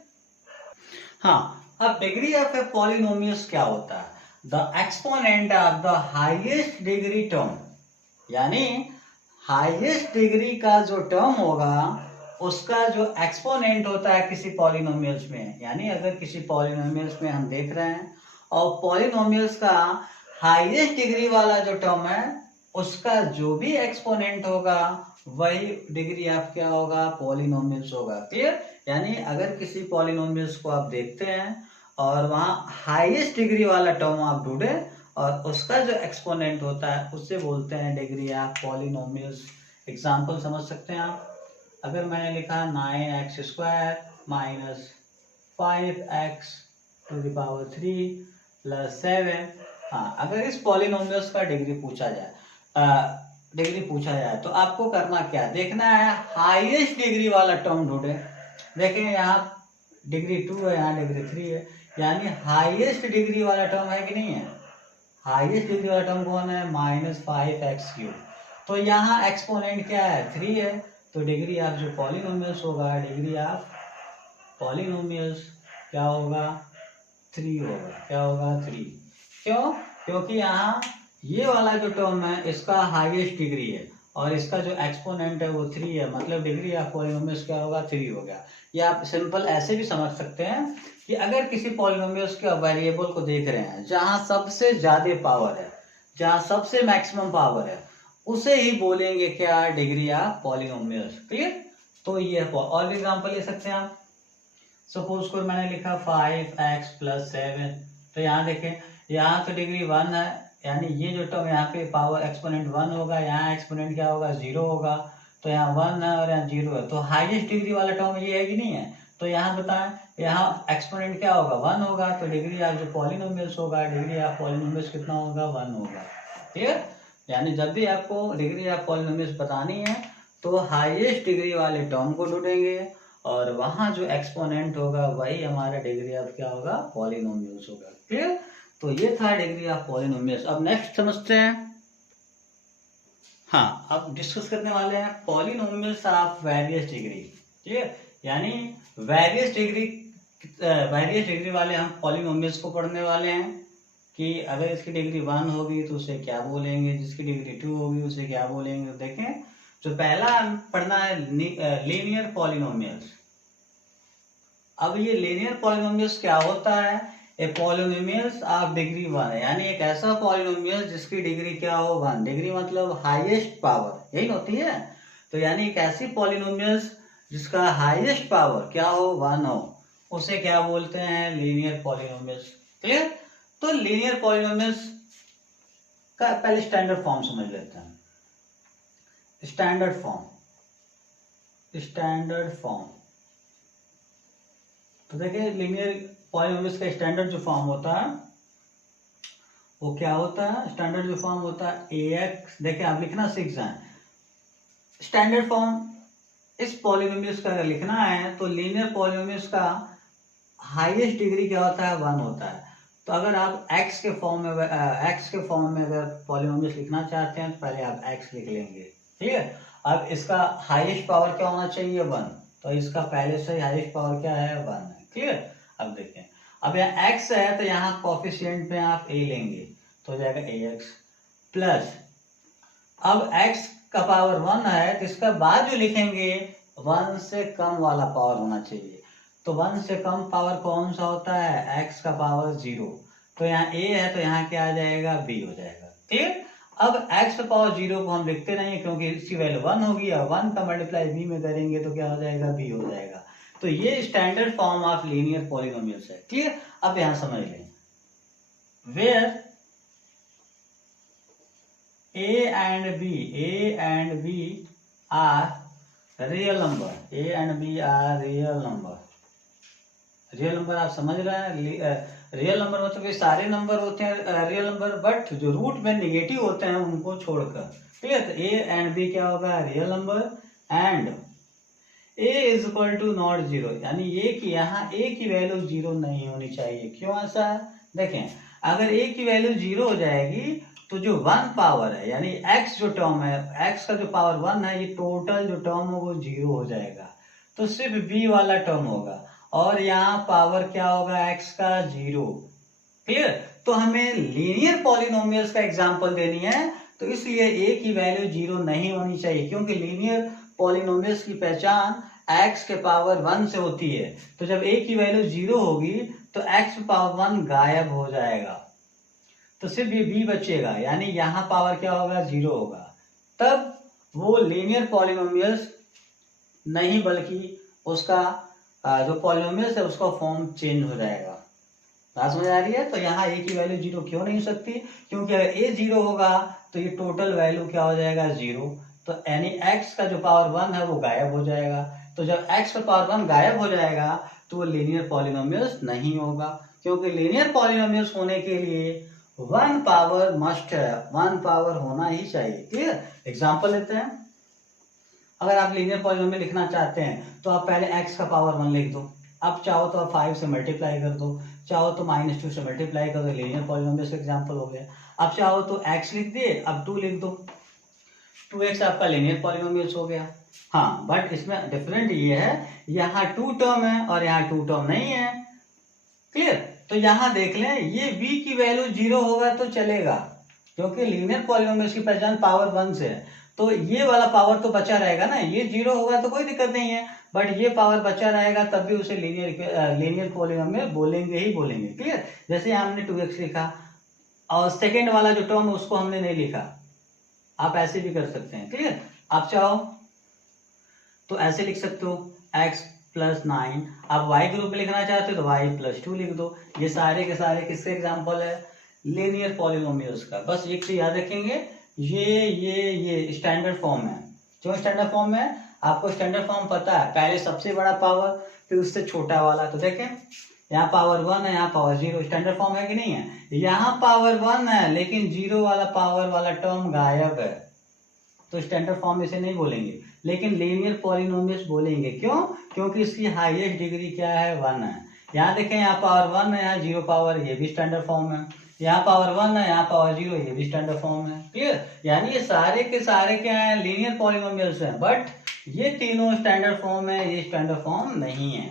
हाँ, अब डिग्री ऑफ ए पॉलिनोमियल्स क्या होता है, the exponent of the highest degree term, यानी हाईएस्ट डिग्री का जो टर्म होगा उसका जो एक्सपोनेंट होता है किसी पॉलिनोमियल्स में, यानी अगर किसी पॉलिनोमियल्स में हम देख रहे हैं और पॉलिनोमियल्स का हाईएस्ट डिग्री वाला जो टर्म है उसका जो भी एक्सपोनेंट होगा वही डिग्री ऑफ क्या होगा, पॉलिनोमियल्स होगा। क्लियर। यानी अगर किसी पॉलिनोमियल्स को आप देखते हैं और वहां हाईएस्ट डिग्री वाला टर्म आप ढूंढे और उसका जो एक्सपोनेंट होता है उससे बोलते हैं डिग्री ऑफ पॉलिनोमियल्स। एग्जांपल समझ सकते हैं आप, अगर मैंने लिखा 9x² माइनस 5x³ प्लस 7, हाँ, अगर इस पॉलिनोमियल्स का डिग्री पूछा जाए तो आपको करना क्या देखना है, हाईएस्ट डिग्री वाला टर्म ढूंढे। देखें यहाँ डिग्री 2 है, यहाँ डिग्री 3 है, यानी हाईएस्ट डिग्री वाला टर्म है कि नहीं है, हाईएस्ट डिग्री वाला टर्म कौन है, -5x³। तो यहाँ एक्सपोनेंट क्या है, 3 है, तो डिग्री ऑफ जो पॉलिनोमियल्स होगा, डिग्री ऑफ पॉलिनोमियल्स क्या होगा, 3 होगा। क्या होगा, 3। क्यों? क्योंकि यहाँ ये वाला जो टर्म है इसका हाईएस्ट डिग्री है और इसका जो एक्सपोनेंट है वो 3 है, मतलब डिग्री ऑफ पॉलिनोमियल्स क्या होगा, 3 हो गया। या आप सिंपल ऐसे भी समझ सकते हैं कि अगर किसी पॉलिनोमियल्स के वेरिएबल को देख रहे हैं जहां सबसे ज्यादा पावर है, जहां सबसे मैक्सिमम पावर है, उसे ही बोलेंगे क्या, डिग्री ऑफ पॉलिनोमियल्स। क्लियर? तो ये और एग्जांपल ले सकते हैं आप। सपोज को मैंने लिखा 5x + 7, तो यहाँ देखें, यहाँ तो डिग्री 1 है, यानी ये जो टर्म यहाँ पे पावर एक्सपोनेंट 1 होगा, यहाँ एक्सपोनेंट क्या होगा, 0 होगा। तो यहाँ 1 है और यहाँ 0 है, तो हाईएस्ट डिग्री वाला टर्म ये है कि नहीं है। तो यहाँ बताएं, यहाँ एक्सपोनेंट क्या होगा, 1 होगा, तो डिग्री ऑफ जो पॉलिनोमियल्स होगा, डिग्री ऑफ पॉलिनोमियल्स कितना होगा, 1 होगा। क्लियर? यानी जब भी आपको डिग्री ऑफ पॉलिनोमियल्स बतानी है तो हाईएस्ट डिग्री वाले टर्म को ढूंढेंगे और वहां जो एक्सपोनेंट होगा वही हमारा डिग्री ऑफ क्या होगा, पॉलिनोमियल्स होगा। क्लियर? तो ये था डिग्री ऑफ पॉलिनोमियल्स। अब नेक्स्ट समझते हैं। हाँ, अब डिस्कस करने वाले हैं पॉलिनोमियल्स ऑफ वेरियस डिग्री। ठीक है, यानी वेरियस डिग्री वाले हम पॉलिनोमियल्स को पढ़ने वाले हैं कि अगर इसकी डिग्री 1 होगी तो उसे क्या बोलेंगे, जिसकी डिग्री 2 होगी उसे क्या बोलेंगे। देखें, जो पहला पढ़ना है लीनियर पॉलिनोमियल्स। अब ये लीनियर पॉलिनोमियल्स क्या होता है, ए पॉलिनोमियल्स ऑफ डिग्री 1 है, यानी एक ऐसा पॉलिनोमियल जिसकी डिग्री क्या हो, 1। डिग्री मतलब हाईएस्ट पावर, यही होती है। तो यानी एक ऐसी पॉलिनोमियल्स जिसका हाईएस्ट पावर क्या हो, 1 हो, उसे क्या बोलते हैं, लीनियर पॉलिनोमियल्स। क्लियर? तो लीनियर पॉलिनोमियल्स का पहले स्टैंडर्ड फॉर्म समझ लेते हैं। स्टैंडर्ड फॉर्म तो देखिए, लीनियर पॉलिनोमियल्स का स्टैंडर्ड जो फॉर्म होता है वो क्या होता है, स्टैंडर्ड जो फॉर्म होता है ax। देखिए, आप लिखना सीख जाएं स्टैंडर्ड फॉर्म। इस पॉलिनोमियल्स का अगर लिखना है तो लीनियर पॉलिनोमियल्स का हाईएस्ट डिग्री क्या होता है, 1 होता है। तो अगर आप x के फॉर्म में अगर पॉलिनोमियल्स लिखना चाहते हैं तो पहले आप x लिख लेंगे। ठीक है, अब इसका हाईएस्ट पावर क्या होना चाहिए, 1, तो इसका पहले से हाईएस्ट पावर क्या है, 1 है। क्लियर? अब देखें, अब यहाँ x है तो यहाँ कोफिशिएंट में आप a लेंगे तो हो जाएगा ax प्लस, अब x का पावर 1 है तो इसका बाद जो लिखेंगे 1 से कम वाला पावर होना चाहिए। तो 1 से कम पावर कौन सा होता है, x का पावर 0। तो यहाँ a है तो यहाँ क्या आ जाएगा, b हो जाएगा। क्लियर? अब x का पावर 0 को हम लिखते नहीं क्योंकि इसकी वैल्यू 1 होगी, और 1 का मल्टीप्लाई b में करेंगे तो क्या हो जाएगा, b हो जाएगा। तो ये standard form of linear polynomials है। क्लियर? अब यहां समझ लें, where a and b are real number, a and b are real number। Real number आप समझ रहे हैं, रियल नंबर मतलब ये सारे नंबर होते हैं रियल नंबर, बट जो रूट में निगेटिव होते हैं उनको छोड़कर। ठीक है, तो ए एंड बी क्या होगा, real number, and A is equal to not 0, यानी ये कि यहाँ ए की वैल्यू 0 नहीं होनी चाहिए। क्यों ऐसा है, देखें, अगर ए की वैल्यू 0 हो जाएगी तो जो 1 पावर है, यानी x जो टर्म है, x का जो पावर 1 है, ये टोटल जो टर्म है वो 0 हो जाएगा। तो सिर्फ b वाला टर्म होगा और यहाँ पावर क्या होगा, x का 0। क्लियर? तो हमें लीनियर पॉलिनोमियल्स का एग्जांपल देनी है, तो इसलिए a की वैल्यू 0 नहीं होनी चाहिए, क्योंकि लीनियर पॉलिनोमियल्स की पहचान x के पावर 1 से होती है। तो जब a की वैल्यू 0 होगी तो x पावर 1 गायब हो जाएगा, तो सिर्फ ये b बचेगा, यानी यहाँ पावर क्या होगा, 0 होगा। तब वो लीनियर पॉलिनोमियल्स नहीं, बल्कि उसका जो पॉलिनोमियल्स है उसका फॉर्म चेंज हो जाएगा। बात समझ आ रही है? तो यहाँ a की वैल्यू 0 क्यों नहीं हो सकती, क्योंकि अगर a 0 होगा तो ये टोटल वैल्यू क्या हो जाएगा, 0। तो यानी x का जो पावर 1 है वो गायब हो जाएगा। तो जब x का पावर 1 गायब हो जाएगा तो वो लीनियर पॉलिनोमियल्स नहीं होगा, क्योंकि लीनियर पॉलिनोमियल्स होने के लिए 1 पावर मस्ट है, 1 पावर होना ही चाहिए। क्लियर? एग्जाम्पल लेते हैं। अगर आप लीनियर पॉलिनोमियल लिखना चाहते हैं तो आप पहले x का पावर 1 लिख दो, अब चाहो तो आप 5 से मल्टीप्लाई कर दो, चाहो तो -2 से मल्टीप्लाई कर दो, लीनियर पॉलिनोमियल का एग्जांपल हो गया। अब चाहो तो x लिख दिए, अब 2 लिख दो, 2x आपका लीनियर पॉलिनोमियल हो गया। हाँ, बट इसमें डिफरेंट ये है, यहाँ 2 टर्म है और यहाँ 2 टर्म नहीं है। क्लियर? तो यहाँ देख लें, ये b की वैल्यू 0 होगा तो चलेगा, क्योंकि लीनियर पॉलिनोमियल की पहचान पावर 1 से है। तो ये वाला पावर तो बचा रहेगा ना, ये 0 होगा तो कोई दिक्कत नहीं है, बट ये पावर बचा रहेगा तब भी उसे लीनियर पॉलिनोमियल बोलेंगे ही बोलेंगे। क्लियर? जैसे हमने 2x लिखा और सेकेंड वाला जो टर्म है उसको हमने नहीं लिखा, आप ऐसे भी कर सकते हैं। क्लियर? आप चाहो तो ऐसे लिख सकते हो x + 9, आप y के रूप में लिखना चाहते हो तो y + 2 लिख दो। ये सारे के सारे किसके एग्जाम्पल है? लीनियर पॉलिनोमियल्स का। बस एक चीज याद रखेंगे, ये स्टैंडर्ड फॉर्म है। क्यों स्टैंडर्ड फॉर्म है? आपको स्टैंडर्ड फॉर्म पता है, पहले सबसे बड़ा पावर फिर उससे छोटा वाला। तो देखें यहाँ पावर 1 है, यहाँ पावर 0, स्टैंडर्ड फॉर्म है कि नहीं है? यहाँ पावर 1 है लेकिन 0 वाला पावर वाला टर्म गायब है, तो स्टैंडर्ड फॉर्म इसे नहीं बोलेंगे, लेकिन लीनियर पॉलिनोमियल्स बोलेंगे। क्यों? क्योंकि इसकी हाईएस्ट डिग्री क्या है? 1 है। यहाँ देखें यहाँ पावर 1 है, यहाँ 0 पावर, ये भी स्टैंडर्ड फॉर्म है। यहाँ पावर 1 है, यहाँ पावर 0, ये भी स्टैंडर्ड फॉर्म है। क्लियर? यानी ये सारे के सारे क्या है? लीनियर पॉलिनोमियल्स हैं, बट ये तीनों स्टैंडर्ड फॉर्म है, ये स्टैंडर्ड फॉर्म नहीं है।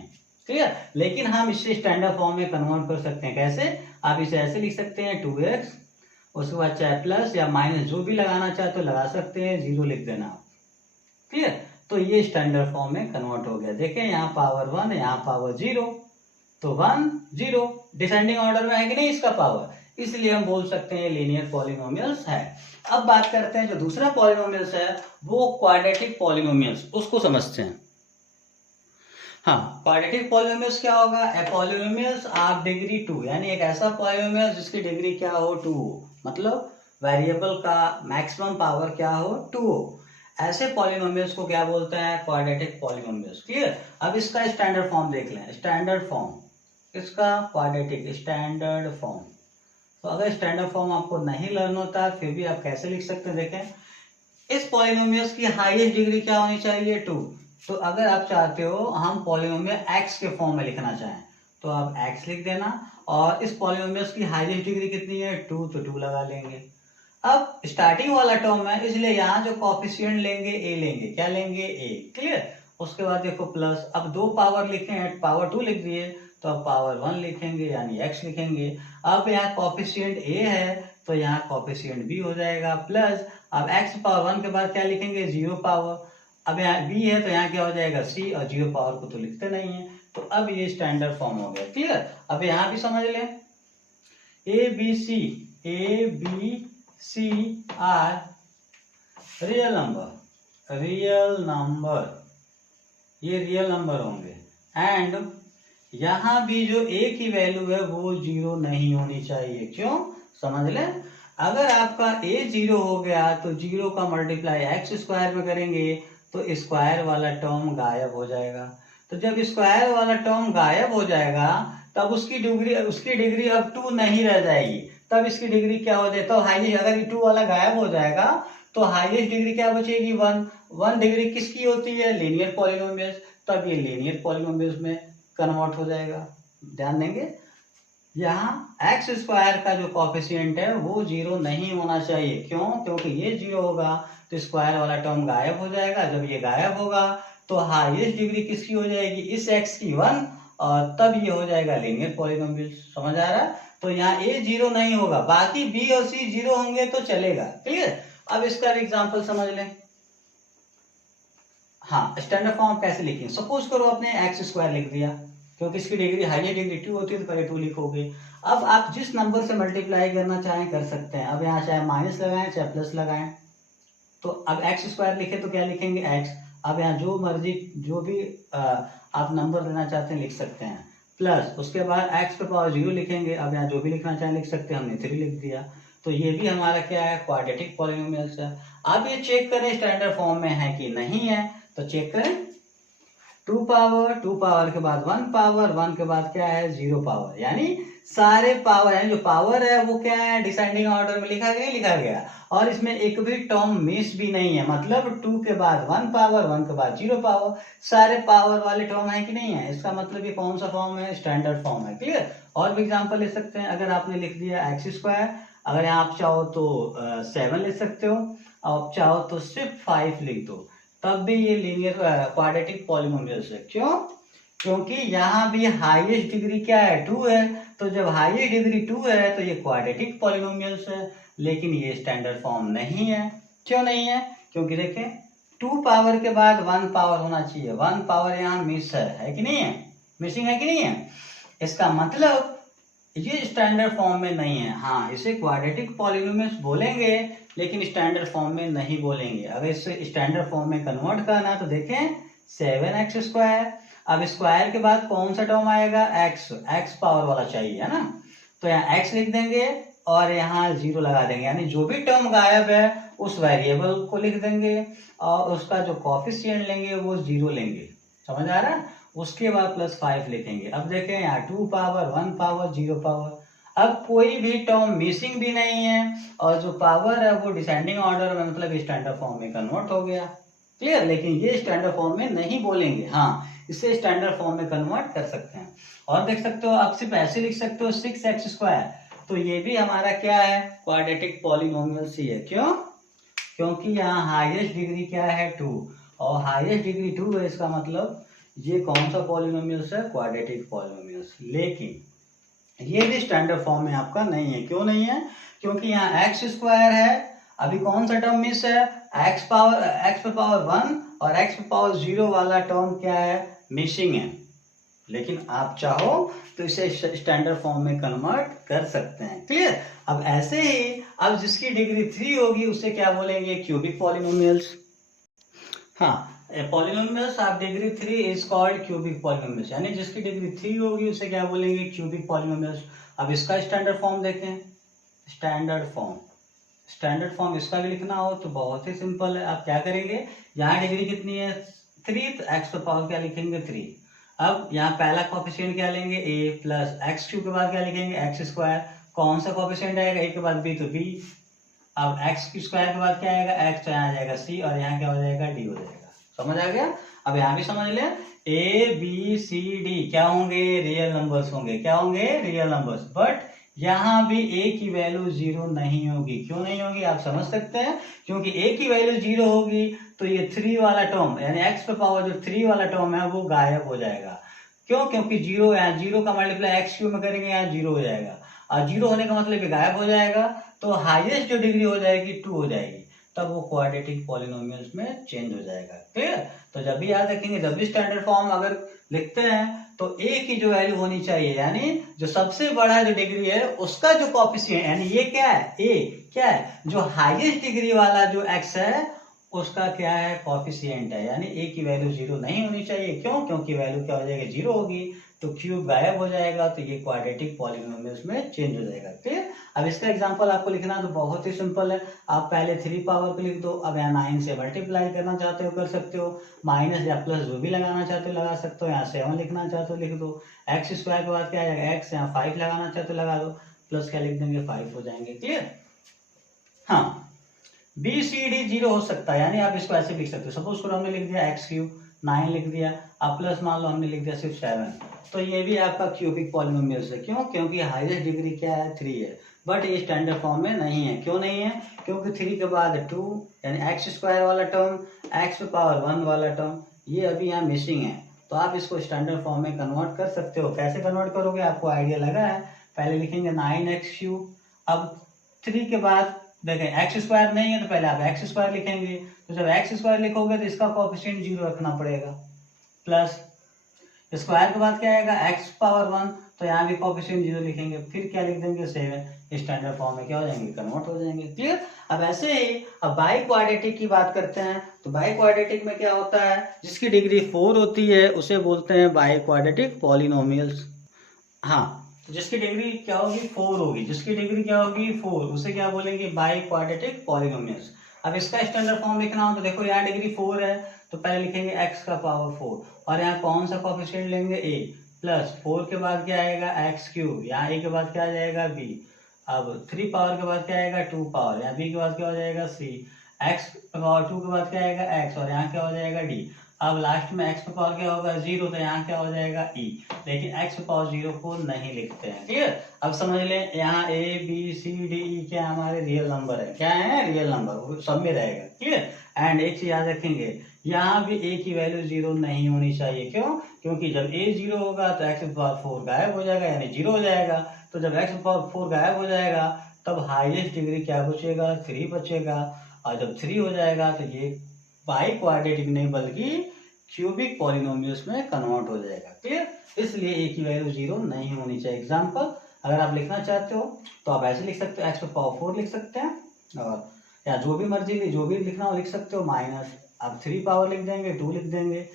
क्लियर? लेकिन हम इसे स्टैंडर्ड फॉर्म में कन्वर्ट कर सकते हैं। कैसे? आप इसे ऐसे लिख सकते हैं 2x, उसके बाद चाहे प्लस या माइनस जो भी लगाना चाहते हो लगा सकते हैं, 0 लिख देना। क्लियर? तो ये स्टैंडर्ड फॉर्म में कन्वर्ट हो गया। देखें यहाँ पावर 1 है, यहाँ पावर 0, तो 1 0 डिसेंडिंग ऑर्डर में है कि नहीं इसका पावर, इसलिए हम बोल सकते हैं लीनियर पॉलिनोमियल्स है। अब बात करते हैं जो दूसरा पॉलिनोमियल्स है वो क्वाड्रेटिक पॉलिनोमियल्स, उसको समझते हैं। हाँ, क्वाड्रेटिक पॉलिनोमियल्स क्या होगा? ए पॉलिनोमियल्स ऑफ डिग्री 2, यानी एक ऐसा पॉलिनोमियल जिसकी डिग्री क्या हो? 2 हो, मतलब वेरिएबल का मैक्सिमम पावर क्या हो? 2 हो। ऐसे पॉलिनोमियल्स को क्या बोलते हैं? Quadratic polynomials. क्लियर? अब इसका स्टैंडर्ड फॉर्म देख लें, स्टैंडर्ड फॉर्म इसका क्वाड्रेटिक स्टैंडर्ड फॉर्म। तो अगर स्टैंडर्ड फॉर्म आपको नहीं लर्न होता फिर भी आप कैसे लिख सकते हैं? देखें इस पॉलिनोमियल्स की हाईएस्ट डिग्री क्या होनी चाहिए? 2। तो अगर आप चाहते हो हम पॉलिनोमियल x के फॉर्म में लिखना चाहें तो आप x लिख देना, और इस पॉलिनोमियल्स की हाईएस्ट डिग्री कितनी है? 2, तो 2 लगा लेंगे। अब स्टार्टिंग वाला टर्म है इसलिए यहाँ जो कॉफिशिएंट लेंगे a लेंगे, क्या लेंगे? a। क्लियर? उसके बाद देखो प्लस, अब 2 पावर लिखे हैं, पावर 2 लिख दिए, तो अब पावर 1 लिखेंगे यानी x लिखेंगे। अब यहाँ कॉफिशिएंट a है तो यहाँ कॉफिशिएंट b हो जाएगा, प्लस अब x पावर 1 के बाद क्या लिखेंगे? 0 पावर, अब यहाँ b है तो यहाँ क्या हो जाएगा? c, और 0 पावर को तो लिखते नहीं है, तो अब ये स्टैंडर्ड फॉर्म हो गया। क्लियर? अब यहाँ भी समझ लें a b c are real number, ये रियल नंबर होंगे, एंड यहाँ भी जो a की वैल्यू है वो 0 नहीं होनी चाहिए। क्यों? समझ लें, अगर आपका a 0 हो गया तो 0 का मल्टीप्लाई x² में करेंगे तो स्क्वायर वाला टर्म गायब हो जाएगा। तो जब स्क्वायर वाला टर्म गायब हो जाएगा तब उसकी डिग्री अब 2 नहीं रह जाएगी, तब इसकी डिग्री क्या हो जाए? तो हाईएस्ट, अगर 2 वाला गायब हो जाएगा तो हाईएस्ट डिग्री क्या बचेगी? 1 डिग्री किसकी होती है? लीनियर पॉलिनोमियल्स, तब ये लीनियर पॉलिनोमियल्स में कन्वर्ट हो जाएगा। ध्यान देंगे यहाँ x² का जो कॉफिशिएंट है वो 0 नहीं होना चाहिए। क्यों? क्योंकि ये 0 होगा तो स्क्वायर वाला टर्म गायब हो जाएगा, जब ये गायब होगा तो हाईएस्ट डिग्री किसकी हो जाएगी? इस x की 1, और तब ये हो जाएगा लीनियर पॉलिनोमियल। समझ आ रहा है? तो यहाँ a 0 नहीं होगा, बाकी b और c 0 होंगे तो चलेगा। क्लियर? अब इसका एग्जांपल समझ लें। हाँ, स्टैंडर्ड फॉर्म कैसे लिखें? सपोज करो आपने x² लिख दिया, क्योंकि इसकी डिग्री हाईएस्ट डिग्री 2 होती है तो पहले 2 लिखोगे। अब आप जिस नंबर से मल्टीप्लाई करना चाहें कर सकते हैं। अब यहाँ चाहे माइनस लगाएं चाहे प्लस लगाएं, तो अब x² लिखे तो क्या लिखेंगे? x। अब यहाँ जो मर्जी जो भी आप नंबर लेना चाहते हैं लिख सकते हैं, प्लस उसके बाद x पे पावर 0 लिखेंगे। अब यहाँ जो भी लिखना चाहें लिख सकते हैं, हमने 3 लिख दिया, तो ये भी हमारा क्या है? क्वाड्रेटिक पॉलिनोमियल्स है। आप ये चेक करें स्टैंडर्ड फॉर्म में है कि नहीं है, तो चेक करें 2 पावर के बाद 1 पावर, 1 के बाद क्या है? 0 पावर, यानी सारे पावर है, जो पावर है वो क्या है? डिसेंडिंग ऑर्डर में लिखा गया, और इसमें एक भी टर्म मिस भी नहीं है, मतलब 2 के बाद 1 पावर, 1 के बाद 0 पावर, सारे पावर वाले टर्म है कि नहीं है? इसका मतलब ये कौन सा फॉर्म है? स्टैंडर्ड फॉर्म है। क्लियर? और भी एग्जांपल ले सकते हैं। अगर आपने लिख दिया x², अगर आप चाहो तो 7 लिख सकते हो, आप चाहो तो सिर्फ 5 लिख दो, तब भी ये लीनियर क्वाड्रेटिक पॉलिनोमियल्स है। क्यों? क्योंकि यहाँ भी हाईएस्ट डिग्री क्या है? 2 है, तो जब हाईएस्ट डिग्री 2 है तो ये क्वाड्रेटिक पॉलिनोमियल्स है, लेकिन ये स्टैंडर्ड फॉर्म नहीं है। क्यों नहीं है? क्योंकि देखें 2 पावर के बाद 1 पावर होना चाहिए, 1 पावर यहाँ मिस है कि नहीं है, मिसिंग है कि नहीं है। इसका मतलब ये स्टैंडर्ड फॉर्म में नहीं है। हाँ, इसे क्वाड्रेटिक पॉलिनोमियल्स बोलेंगे लेकिन स्टैंडर्ड फॉर्म में नहीं बोलेंगे। अगर इसे स्टैंडर्ड फॉर्म में कन्वर्ट करना तो देखें 7x²। अब स्क्वायर के बाद कौन सा टर्म आएगा, x पावर वाला चाहिए, है ना। तो यहाँ x लिख देंगे और यहाँ 0 लगा देंगे, यानी जो भी टर्म गायब है उस वेरिएबल को लिख देंगे और उसका जो कोफिशिएंट लेंगे वो 0 लेंगे। समझ आ रहा है। उसके बाद +5 लिखेंगे। अब देखें यहाँ 2 पावर 1 पावर 0 पावर। अब कोई भी टर्म मिसिंग भी नहीं है और जो पावर है वो डिसेंडिंग ऑर्डर में, मतलब स्टैंडर्ड फॉर्म में कन्वर्ट हो गया। क्लियर। लेकिन ये स्टैंडर्ड फॉर्म में नहीं बोलेंगे। हाँ, इसे स्टैंडर्ड फॉर्म में कन्वर्ट कर सकते हैं। और देख सकते हो आप सिर्फ ऐसे लिख सकते हो 6x²। तो ये भी हमारा क्या है, क्वाड्रेटिक पॉलिनोमियल ही है। क्यों, क्योंकि यहाँ हाईएस्ट डिग्री क्या है 2 और हाईएस्ट डिग्री 2 है, इसका मतलब ये कौन सा पॉलिनोमियल्स है, क्वाड्रेटिक पॉलिनोमियल्स। लेकिन ये भी स्टैंडर्ड फॉर्म में आपका नहीं है। क्यों नहीं है, क्योंकि यहाँ x² है, अभी कौन सा टर्म मिस है, x पे पावर 1 और x पे पावर 0 वाला टर्म क्या है, मिसिंग है। लेकिन आप चाहो तो इसे स्टैंडर्ड फॉर्म में कन्वर्ट कर सकते हैं। क्लियर। अब ऐसे ही अब जिसकी डिग्री 3 होगी उसे क्या बोलेंगे, क्यूबिक पॉलिनोमियल्स। हाँ, polynomials of degree 3 is called cubic polynomials, यानी जिसकी डिग्री 3 होगी उसे क्या बोलेंगे, क्यूबिक पॉलिनोमियल्स। अब इसका स्टैंडर्ड फॉर्म देखें, स्टैंडर्ड फॉर्म इसका भी लिखना हो तो बहुत ही सिंपल है। आप क्या करेंगे, यहाँ डिग्री कितनी है 3, तो x पे पावर क्या लिखेंगे 3। अब यहाँ पहला कोफिशिएंट क्या लेंगे a प्लस x³ के बाद क्या लिखेंगे x²। कौन सा कोफिशिएंट आएगा, a के बाद b तो b। अब x² के बाद क्या आएगा x, तो यहाँ आ जाएगा c और यहाँ क्या हो जाएगा d हो जाएगा। समझ आ गया। अब यहाँ भी समझ ले, a b c d क्या होंगे, रियल नंबर्स होंगे। क्या होंगे, रियल नंबर्स। बट यहाँ भी a की वैल्यू 0 नहीं होगी। क्यों नहीं होगी, आप समझ सकते हैं। क्योंकि a की वैल्यू 0 होगी तो ये 3 वाला टर्म, यानी x पे पावर जो 3 वाला टर्म है वो गायब हो जाएगा। क्यों, क्योंकि 0 यहाँ 0 का मल्टीप्लाई x³ में करेंगे, यहाँ 0 हो जाएगा और 0 होने का मतलब गायब हो जाएगा। तो हाईएस्ट जो डिग्री हो जाएगी 2 हो जाएगी, तब वो क्वाड्रेटिक पॉलिनोमियल्स में चेंज हो जाएगा। क्लियर। तो जब भी याद रखेंगे, जब भी स्टैंडर्ड फॉर्म अगर लिखते हैं तो a की जो वैल्यू होनी चाहिए, यानी जो सबसे बड़ा जो डिग्री है उसका जो कोफिशिएंट, यानी ये क्या है, a क्या है, जो हाईएस्ट डिग्री वाला जो x है उसका क्या है, कोफिशिएंट है। यानी a की वैल्यू 0 नहीं होनी चाहिए। क्यों, क्योंकि वैल्यू क्या हो जाएगी, 0 होगी तो क्यूब गायब हो जाएगा, तो ये क्वाड्रेटिक पॉलिनोमियल्स में चेंज हो जाएगा। क्लियर। अब इसका एग्जांपल आपको लिखना तो बहुत ही सिंपल है। आप पहले 3 पावर को लिख दो। अब यहाँ 9 से मल्टीप्लाई करना चाहते हो कर सकते हो, माइनस या प्लस जो भी लगाना चाहते हो लगा सकते हो। यहाँ 7 लिखना चाहते हो लिख दो। x² के बाद क्या आ जाएगा x, यहाँ 5 लगाना चाहते हो लगा दो, प्लस क्या लिख देंगे 5 हो जाएंगे। क्लियर। हाँ, BCD 0 हो सकता है, यानी आप इसको ऐसे लिख सकते हो। सपोज करो हमने लिख दिया x³ 9 लिख दिया, अब प्लस मान लो हमने लिख दिया सिर्फ 7, तो ये भी आपका क्यूबिक पॉलिनोमियल्स है। क्यों, क्योंकि हाईएस्ट डिग्री क्या है 3 है, बट ये स्टैंडर्ड फॉर्म में नहीं है। क्यों नहीं है, क्योंकि 3 के बाद 2 यानी x² वाला टर्म, x पे पावर 1 वाला टर्म, ये अभी यहाँ मिसिंग है। तो आप इसको स्टैंडर्ड फॉर्म में कन्वर्ट कर सकते हो। कैसे कन्वर्ट करोगे, आपको आइडिया लगा है। पहले लिखेंगे 9x³, अब 3 के बाद देखें x² नहीं है तो पहले आप x² लिखेंगे। तो जब x² लिखोगे तो इसका कोफिशिएंट 0 रखना पड़ेगा, प्लस स्क्वायर के बाद क्या आएगा x पावर 1, तो यहाँ भी कोफिशिएंट 0 लिखेंगे, फिर क्या लिख देंगे 7। स्टैंडर्ड फॉर्म में क्या हो जाएंगे, कन्वर्ट हो जाएंगे। क्लियर। अब ऐसे ही अब बाई क्वाड्रेटिक की बात करते हैं। तो बाई क्वाड्रेटिक में क्या होता है, जिसकी डिग्री 4 होती है उसे बोलते हैं बाई क्वाड्रेटिक पॉलिनोमियल्स। हाँ, तो जिसकी डिग्री क्या होगी 4 होगी, जिसकी डिग्री क्या होगी 4, उसे क्या बोलेंगे, बाई क्वाड्रेटिक पॉलिनोमियल्स। अब इसका स्टैंडर्ड फॉर्म लिखना हो तो देखो यहाँ डिग्री 4 है तो पहले लिखेंगे x का पावर 4 और यहाँ कौन सा कोफिशिएंट लेंगे a, प्लस 4 के बाद क्या आएगा x³, यहाँ a के बाद क्या आ जाएगा b, अब 3 पावर के बाद क्या आएगा 2 पावर, यहाँ b के बाद क्या हो जाएगा c, x पावर 2 के बाद क्या आएगा x और यहाँ क्या हो जाएगा d। अब लास्ट में x पावर क्या होगा 0, तो यहाँ क्या हो जाएगा e, लेकिन x पावर 0 को नहीं लिखते हैं। क्लियर। अब समझ लें यहाँ a b c d e क्या हमारे रियल नंबर है, क्या है रियल नंबर, सब में रहेगा। क्लियर। एंड एक चीज याद रखेंगे, यहाँ भी a की वैल्यू 0 नहीं होनी चाहिए। क्यों, क्योंकि जब a 0 होगा तो x पावर 4 गायब हो जाएगा, यानी 0 हो जाएगा। तो जब x पावर 4 गायब हो जाएगा तब हाईएस्ट डिग्री क्या बचेगा, 3 बचेगा। और जब 3 हो जाएगा तो ये बाई क्वाड्रेटिक नहीं बल्कि क्यूबिक पॉलिनोमियल्स में कन्वर्ट हो जाएगा। क्लियर? इसलिए ए की वैल्यू 0 नहीं होनी चाहिए। एग्जाम्पल अगर आप लिखना चाहते हो तो आप ऐसे लिख सकते हो, एक्स पे पावर 4 लिख सकते हैं, और या जो भी मर्जी जो भी लिखना हो लिख सकते हो, माइनस आप 3 पावर लिख देंगे, 2 लिख देंगे,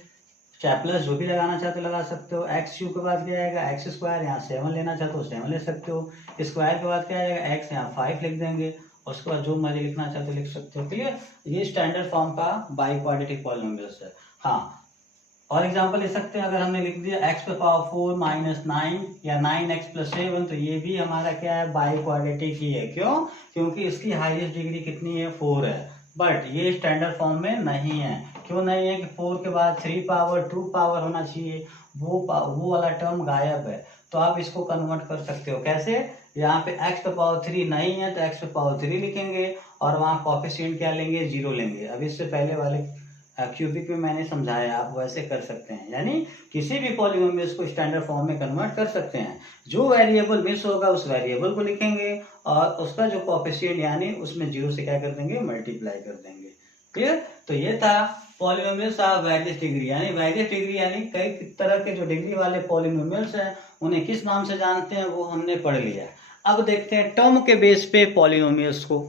चाहे प्लस जो भी लगाना चाहते हो लगा सकते हो। एक्स क्यूब के बाद क्या आएगा, एक्स स्क्वायर, यहाँ 7 लेना चाहते हो 7 ले सकते हो। स्क्वायर के बाद क्या आएगा, एक्स, यहाँ 5 लिख देंगे, और उसके बाद जो मर्जी लिखना चाहते हो लिख सकते हो। क्लियर? ये स्टैंडर्ड फॉर्म का बाई क्वाड्रेटिक पॉलिनोमियल्स है। हाँ, और एग्जांपल ले सकते हैं, अगर हमने लिख दिया x पे पावर 4 माइनस 9 या 9x प्लस 7, तो ये भी हमारा क्या है, बाई क्वाड्रेटिक ही है। क्यों? क्योंकि इसकी हाईएस्ट डिग्री कितनी है, 4 है, बट ये स्टैंडर्ड फॉर्म में नहीं है। क्यों नहीं है कि 4 के बाद 3 पावर 2 पावर होना चाहिए, वो वाला टर्म गायब है। तो आप इसको कन्वर्ट कर सकते हो कैसे, यहाँ पे x पे पावर 3 नहीं है तो x पे पावर 3 लिखेंगे, और वहाँ कोएफिशिएंट क्या लेंगे, 0 लेंगे। अब इससे पहले वाले क्यूबिक में मैंने समझाया, आप वैसे कर सकते हैं, यानी किसी भी पॉलिनोमियल्स को स्टैंडर्ड फॉर्म में कन्वर्ट कर सकते हैं। जो वेरिएबल मिस होगा उस वेरिएबल को लिखेंगे, और उसका जो कोएफिशिएंट यानी उसमें 0 से क्या कर देंगे, मल्टीप्लाई कर देंगे। क्लियर? तो ये था पॉलिनोमियल्स ऑफ वेरियस डिग्री, यानी वेरियस डिग्री यानी कई तरह के जो डिग्री वाले पॉलिनोमियल्स हैं उन्हें किस नाम से जानते हैं वो हमने पढ़ लिया। अब देखते हैं टर्म के बेस पे पॉलिनोमियल्स को।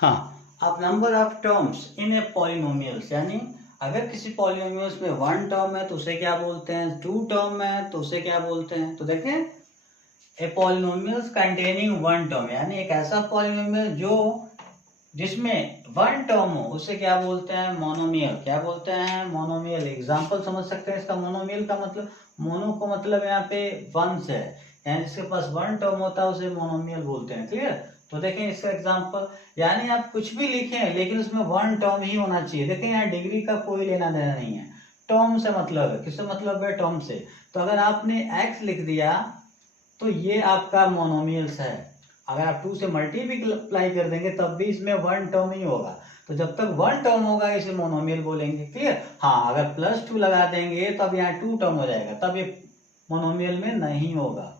हाँ, अब number of terms in A polynomials, यानी अगर किसी पॉलिनोमियल्स में 1 टर्म है तो उसे क्या बोलते हैं, 2 टर्म है तो उसे क्या बोलते हैं। तो देखें, ए पॉलिनोमियल्स कंटेनिंग 1 टर्म, यानी एक ऐसा पॉलिनोमियल जो जिसमें 1 टर्म हो उसे क्या बोलते हैं, मोनोमियल। क्या बोलते हैं, मोनोमियल। एग्जांपल समझ सकते हैं इसका, मोनोमियल का मतलब, मोनो को मतलब यहाँ पे 1 से है, यानी जिसके पास 1 टर्म होता है उसे मोनोमियल बोलते हैं। क्लियर? तो देखें इसका एग्जांपल, यानी आप कुछ भी लिखें लेकिन उसमें 1 टर्म ही होना चाहिए। देखें यहाँ डिग्री का कोई लेना देना नहीं है, टर्म से मतलब है। किससे मतलब है, टर्म से। तो अगर आपने x लिख दिया तो ये आपका मोनोमियल्स है। अगर आप 2 से मल्टीप्लाई कर देंगे तब भी इसमें 1 टर्म ही होगा। तो जब तक 1 टर्म होगा इसे मोनोमियल बोलेंगे। क्लियर? हाँ, अगर +2 लगा देंगे तब यहाँ 2 टर्म हो जाएगा, तब ये मोनोमियल में नहीं होगा।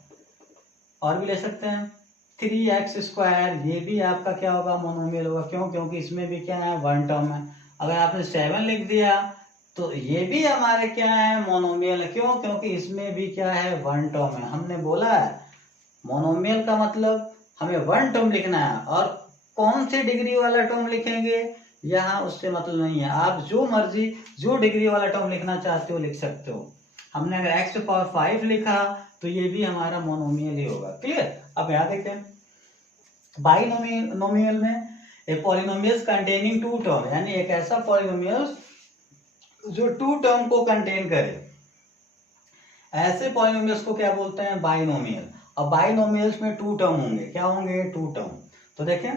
और भी ले सकते हैं 3x स्क्वायर, ये भी आपका क्या होगा, मोनोमियल होगा। क्यों? क्योंकि इसमें भी क्या है, 1 टर्म है। अगर आपने 7 लिख दिया तो ये भी हमारे क्या है, मोनोमियल है। क्यों? क्योंकि इसमें भी क्या है, 1 टर्म है। हमने बोला है मोनोमियल का मतलब हमें 1 टर्म लिखना है, और कौन सी डिग्री वाला टर्म लिखेंगे यहाँ उससे मतलब नहीं है। आप जो मर्जी जो डिग्री वाला टर्म लिखना चाहते हो लिख सकते हो। हमने अगर x to power 5 लिखा तो ये भी हमारा मोनोमियल ही होगा। क्लियर? अब यहाँ देखें, बाइनोमियल में ए पॉलिनोमियल्स कंटेनिंग 2 टर्म, यानी एक ऐसा पॉलिनोमियल जो 2 टर्म को कंटेन करे, ऐसे पॉलिनोमियल्स को क्या बोलते हैं, बाइनोमियल। और बाइनोमियल्स में 2 टर्म होंगे। क्या होंगे, 2 टर्म। तो देखें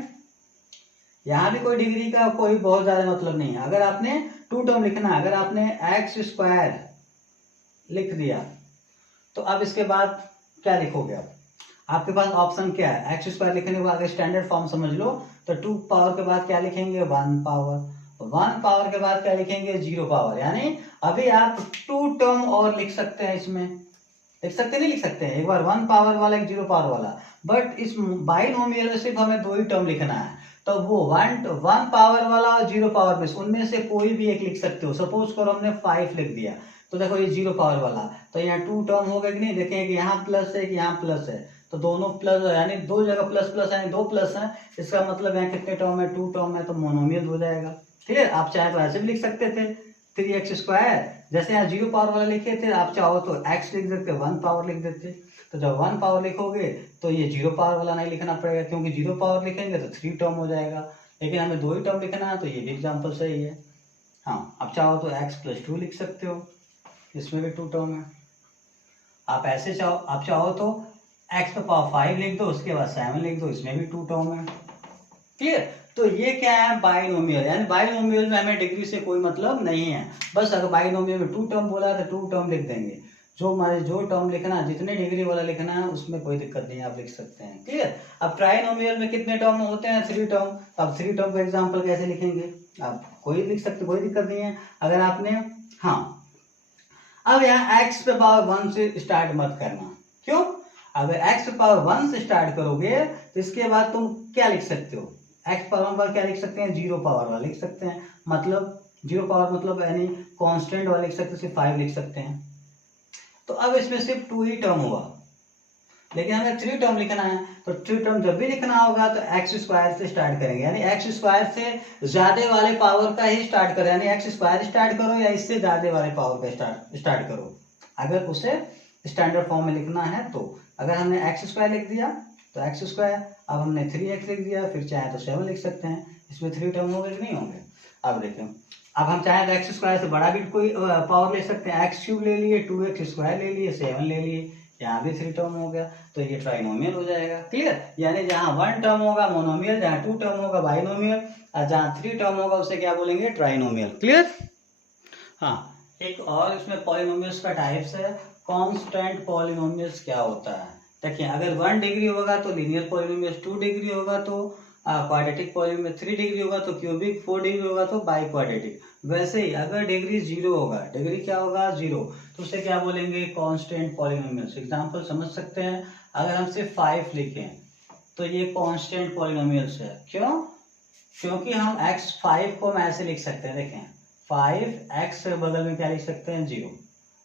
यहाँ भी कोई डिग्री का कोई बहुत ज्यादा मतलब नहीं है। अगर आपने 2 टर्म लिखना है, अगर आपने x स्क्वायर लिख दिया तो अब इसके बाद क्या लिखोगे आप, आपके पास ऑप्शन क्या है, x स्क्वायर लिखने के बाद अगर स्टैंडर्ड फॉर्म समझ लो तो 2 पावर के बाद क्या लिखेंगे, 1 पावर, 1 पावर के बाद क्या लिखेंगे, 0 पावर। यानी अभी आप 2 टर्म और लिख सकते हैं, इसमें लिख सकते नहीं लिख सकते हैं, एक बार 1 पावर वाला एक 0 पावर वाला। बट इस बाइनोमियल में सिर्फ हमें 2 ही टर्म लिखना है, तो वो 1 पावर वाला और 0 पावर में उनमें से कोई भी एक लिख सकते हो। सपोज करो हमने 5 लिख दिया तो देखो ये 0 पावर वाला, तो यहाँ 2 टर्म हो गए कि नहीं, देखें कि यहाँ प्लस है कि यहाँ प्लस है, तो दोनों प्लस, यानी 2 जगह प्लस प्लस है, 2 प्लस है, इसका मतलब यहाँ कितने टर्म है, 2 टर्म है, तो मोनोमियल हो जाएगा। क्लियर? आप चाहे तो ऐसे भी लिख सकते थे 3x स्क्वायर, जैसे यहाँ 0 पावर वाला लिखे थे, आप चाहो तो x लिख देते, 1 पावर लिख देते। तो जब 1 पावर लिखोगे तो ये 0 पावर वाला नहीं लिखना पड़ेगा, क्योंकि 0 पावर लिखेंगे तो 3 टर्म हो जाएगा, लेकिन हमें 2 ही टर्म लिखना है, तो ये भी एग्जाम्पल सही है। हाँ, आप चाहो तो x + 2 लिख सकते हो, इसमें भी 2 टर्म है। आप ऐसे चाहो तो x पे पावर 5 लिख दो, उसके बाद 7 लिख दो, इसमें भी 2 टर्म है। क्लियर? तो ये क्या है, बाइनोमियल। यानी बाइनोमियल में हमें डिग्री से कोई मतलब नहीं है, बस अगर बाइनोमियल में 2 टर्म बोला तो 2 टर्म लिख देंगे, जो टर्म लिखना है, जितने डिग्री वाला लिखना है उसमें कोई दिक्कत नहीं है, आप लिख सकते हैं। क्लियर? अब ट्राइनोमियल में कितने टर्म होते हैं, 3 टर्म। अब 3 टर्म का एग्जाम्पल कैसे लिखेंगे, आप कोई लिख सकते, कोई दिक्कत नहीं है। अगर आपने, हाँ, अब यहाँ x पे पावर 1 से स्टार्ट मत करना। क्यों? अगर x पे पावर 1 से स्टार्ट करोगे तो इसके बाद तुम क्या लिख सकते हो, एक्स पावर पर क्या लिख सकते हैं, 0 पावर वाला लिख सकते हैं, मतलब 0 पावर मतलब यानी कांस्टेंट वाला लिख सकते हैं, सिर्फ 5 लिख सकते हैं। तो अब इसमें सिर्फ 2 ही टर्म होगा, लेकिन हमें 3 टर्म लिखना है, तो 3 टर्म जब भी लिखना होगा तो एक्स स्क्वायर से स्टार्ट करेंगे, यानी एक्स स्क्वायर से ज्यादा वाले पावर का ही स्टार्ट करें, यानी एक्स स्क्वायर स्टार्ट करो या इससे ज्यादा वाले पावर का स्टार्ट करो, अगर उसे स्टैंडर्ड फॉर्म में लिखना है तो। अगर हमने एक्स स्क्वायर लिख दिया तो एक्स स्क्वायर, अब हमने 3x लिख दिया, फिर चाहे तो 7 लिख सकते हैं, इसमें 3 टर्म होंगे कि नहीं होंगे। अब देखें, अब हम चाहे तो एक्स स्क्वायर से बड़ा भी कोई पावर ले सकते हैं, एक्स क्यूब ले लिए, 2x स्क्वायर ले लिए, 7 ले लिए, यहाँ भी 3 टर्म हो गया, तो ये ट्राइनोमियल हो जाएगा। क्लियर, यानी जहाँ 1 टर्म होगा मोनोमियल, जहाँ 2 टर्म होगा बाइनोमियल, और जहाँ 3 टर्म होगा उसे क्या बोलेंगे, ट्राइनोमियल। क्लियर। हाँ, एक और इसमें पॉलिनोमियल्स का टाइप्स है। कांस्टेंट पॉलिनोमियल्स क्या होता है, देखिए अगर 1 डिग्री होगा तो लीनियर पॉलिनोमियल्स, 2 डिग्री होगा तो क्वाड्रेटिक पॉलिनोमियल, 3 डिग्री होगा तो क्यूबिक, 4 डिग्री होगा तो बाई क्वाड्रेटिक। वैसे ही अगर डिग्री 0 होगा, डिग्री क्या होगा 0, तो उसे क्या बोलेंगे, कांस्टेंट पॉलिनोमियल्स। एग्जांपल समझ सकते हैं, अगर हम सिर्फ 5 लिखें तो ये कांस्टेंट पॉलिनोमियल्स है। क्यों, क्योंकि हम x5 को हम ऐसे लिख सकते हैं, देखें 5x के बगल में क्या लिख सकते हैं, 0।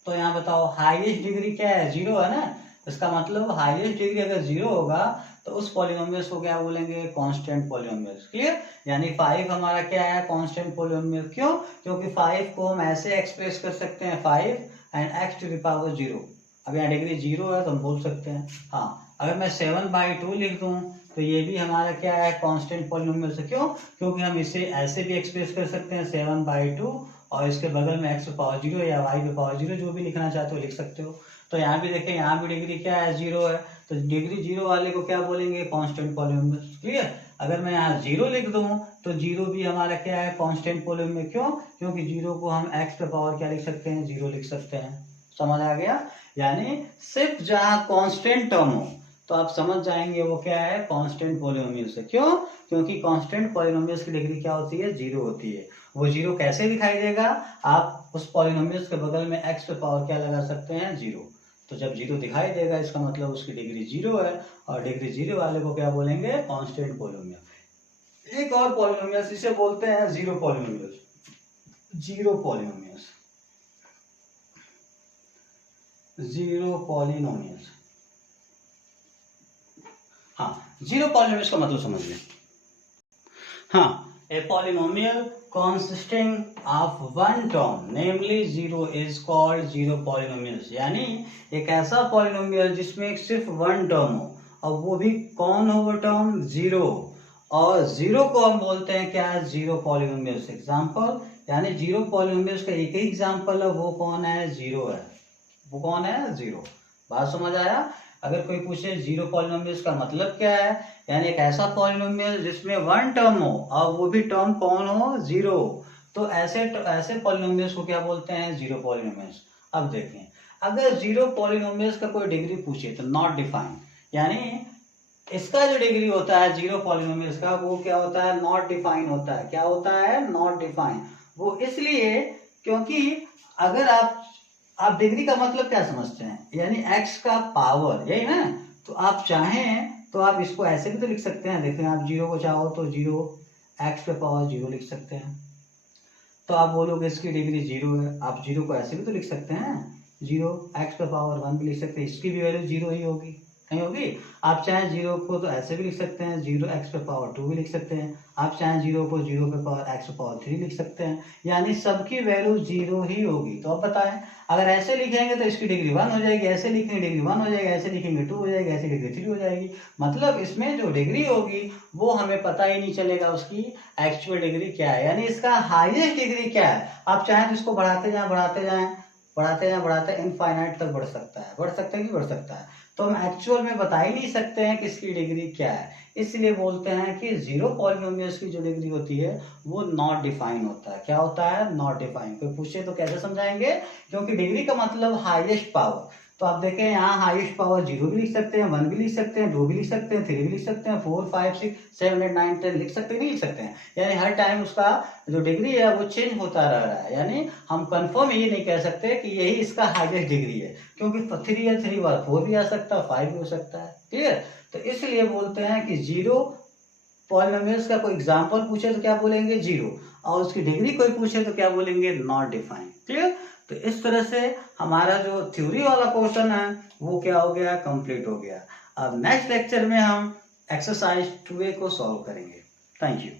तो यहाँ बताओ हाईएस्ट डिग्री क्या है, 0 है ना, इसका मतलब हाईएस्ट डिग्री अगर 0 होगा तो उस पॉलिनोमियल्स को क्या बोलेंगे, कांस्टेंट पॉलिनोमियल्स। क्लियर, यानी 5 हमारा क्या है, कांस्टेंट पॉलिनोमियल। क्यों, क्योंकि 5 को हम ऐसे एक्सप्रेस कर सकते हैं 5 and x to the power 0। अब यहाँ डिग्री 0 है तो हम बोल सकते हैं। हाँ, अगर मैं 7/2 लिख दूं तो ये भी हमारा क्या है, कांस्टेंट पॉलिनोमियल से। क्यों, क्योंकि हम इसे ऐसे भी एक्सप्रेस कर सकते हैं 7/2 और इसके बगल में x पावर 0 या y पे पावर 0 जो भी लिखना चाहते हो लिख सकते हो। तो यहाँ भी देखें, यहाँ भी डिग्री क्या है, 0 है, तो डिग्री 0 वाले को क्या बोलेंगे, कांस्टेंट पॉलिनोमियल। क्लियर, अगर मैं यहाँ 0 लिख दूं तो 0 भी हमारा क्या है, कांस्टेंट पॉलिनोमियल। क्यों, क्योंकि 0 को हम x पे पावर क्या लिख सकते हैं, 0 लिख सकते हैं। समझ आ गया, यानी सिर्फ जहाँ कांस्टेंट टर्म हो तो आप समझ जाएंगे वो क्या है, कांस्टेंट पॉलिनोमियल से। क्यों, क्योंकि कांस्टेंट पॉलिनोमियल्स की डिग्री क्या होती है, 0 होती है। वो 0 कैसे दिखाई देगा, आप उस पॉलिनोमियल्स के बगल में x पे पावर क्या लगा सकते हैं, 0। तो जब 0 दिखाई देगा इसका मतलब उसकी डिग्री 0 है, और डिग्री 0 वाले को क्या बोलेंगे, कांस्टेंट पॉलिनोमियल। एक और पॉलिनोमियल्स, इसे बोलते हैं zero polynomials. Zero polynomials, zero polynomials. हाँ, जीरो पॉलिनोमियल्स का मतलब समझिए। हाँ, a polynomial consisting of one term namely 0 is called zero polynomials। यानी एक ऐसा पॉलिनोमियल जिसमें सिर्फ 1 टर्म हो, और वो भी कौन हो वो टर्म, 0, और 0 को हम बोलते हैं क्या, जीरो पॉलिनोमियल्स। एग्जांपल, यानी जीरो पॉलिनोमियल्स का एक ही एग्जांपल है, वो कौन है, 0 है। वो कौन है, 0। बात समझ आया। अगर कोई पूछे जीरो पॉलिनोमियल्स का मतलब क्या है, यानी एक ऐसा पॉलिनोमियल जिसमें 1 टर्म हो और वो भी टर्म कौन हो, 0, तो ऐसे पॉलिनोमियल्स को क्या बोलते हैं, जीरो पॉलिनोमियल्स। अब देखें, अगर जीरो पॉलिनोमियल्स का कोई डिग्री पूछे तो नॉट डिफाइन, यानी इसका जो डिग्री होता है जीरो पॉलिनोमियल्स का, वो क्या होता है, नॉट डिफाइन होता है। क्या होता है, नॉट डिफाइन। वो इसलिए क्योंकि अगर आप डिग्री का मतलब क्या समझते हैं, यानी x का पावर, यही ना। तो आप चाहें तो आप इसको ऐसे भी तो लिख सकते हैं, देखें आप 0 को चाहो तो 0 x पे पावर 0 लिख सकते हैं, तो आप बोलोगे इसकी डिग्री 0 है। आप 0 को ऐसे भी तो लिख सकते हैं, 0 x पे पावर 1 भी लिख सकते हैं, इसकी भी वैल्यू 0 ही होगी, नहीं होगी। आप चाहे 0 को तो ऐसे भी लिख सकते हैं, 0 x पे पावर 2 भी लिख सकते हैं। आप चाहे 0 को 0 पे पावर x पे पावर 3 लिख सकते हैं, यानी सबकी वैल्यू 0 ही होगी। तो अब बताएं, अगर ऐसे लिखेंगे तो इसकी डिग्री 1 हो जाएगी, ऐसे लिखेंगे डिग्री 1 हो जाएगी, ऐसे लिखेंगे 2 हो जाएगी, ऐसे डिग्री 3 हो जाएगी। मतलब इसमें जो डिग्री होगी वो हमें पता ही नहीं चलेगा उसकी एक्चुअल डिग्री क्या है, यानी इसका हाईएस्ट डिग्री क्या है। आप चाहें तो इसको बढ़ाते जाएं, बढ़ाते जाएं, बढ़ाते जाएं, बढ़ाते इनफाइनाइट तक बढ़ सकता है, बढ़ सकता है कि बढ़ सकता है। तो हम एक्चुअल में बता ही नहीं सकते हैं कि इसकी डिग्री क्या है, इसलिए बोलते हैं कि जीरो पॉलिनोमियल्स की जो डिग्री होती है वो नॉट डिफाइन होता है। क्या होता है, नॉट डिफाइन। कोई पूछे तो कैसे समझाएंगे, क्योंकि डिग्री का मतलब हाईएस्ट पावर। तो आप देखें यहाँ हाईएस्ट पावर 0 भी लिख सकते हैं, 1 भी लिख सकते हैं, 2 भी लिख सकते हैं, 3 भी लिख सकते हैं, 4 5 6 7 8 9 10 लिख सकते हैं, नहीं लिख सकते हैं। यानी हर टाइम उसका जो डिग्री है वो चेंज होता रह रहा है, यानी हम कंफर्म ये नहीं कह सकते कि यही इसका हाईएस्ट डिग्री है, क्योंकि 3 या 3 बार 4 भी आ सकता है, 5 भी हो सकता है। क्लियर। तो इसलिए बोलते हैं कि जीरो पॉलिनोमियल्स का कोई एग्जांपल पूछे तो क्या बोलेंगे 0, और उसकी डिग्री कोई पूछे तो क्या बोलेंगे नॉट डिफाइंड। क्लियर? तो इस तरह से हमारा जो थ्योरी वाला पोर्शन है वो क्या हो गया, कंप्लीट हो गया। अब नेक्स्ट लेक्चर में हम एक्सरसाइज 2A को सॉल्व करेंगे। Thank you.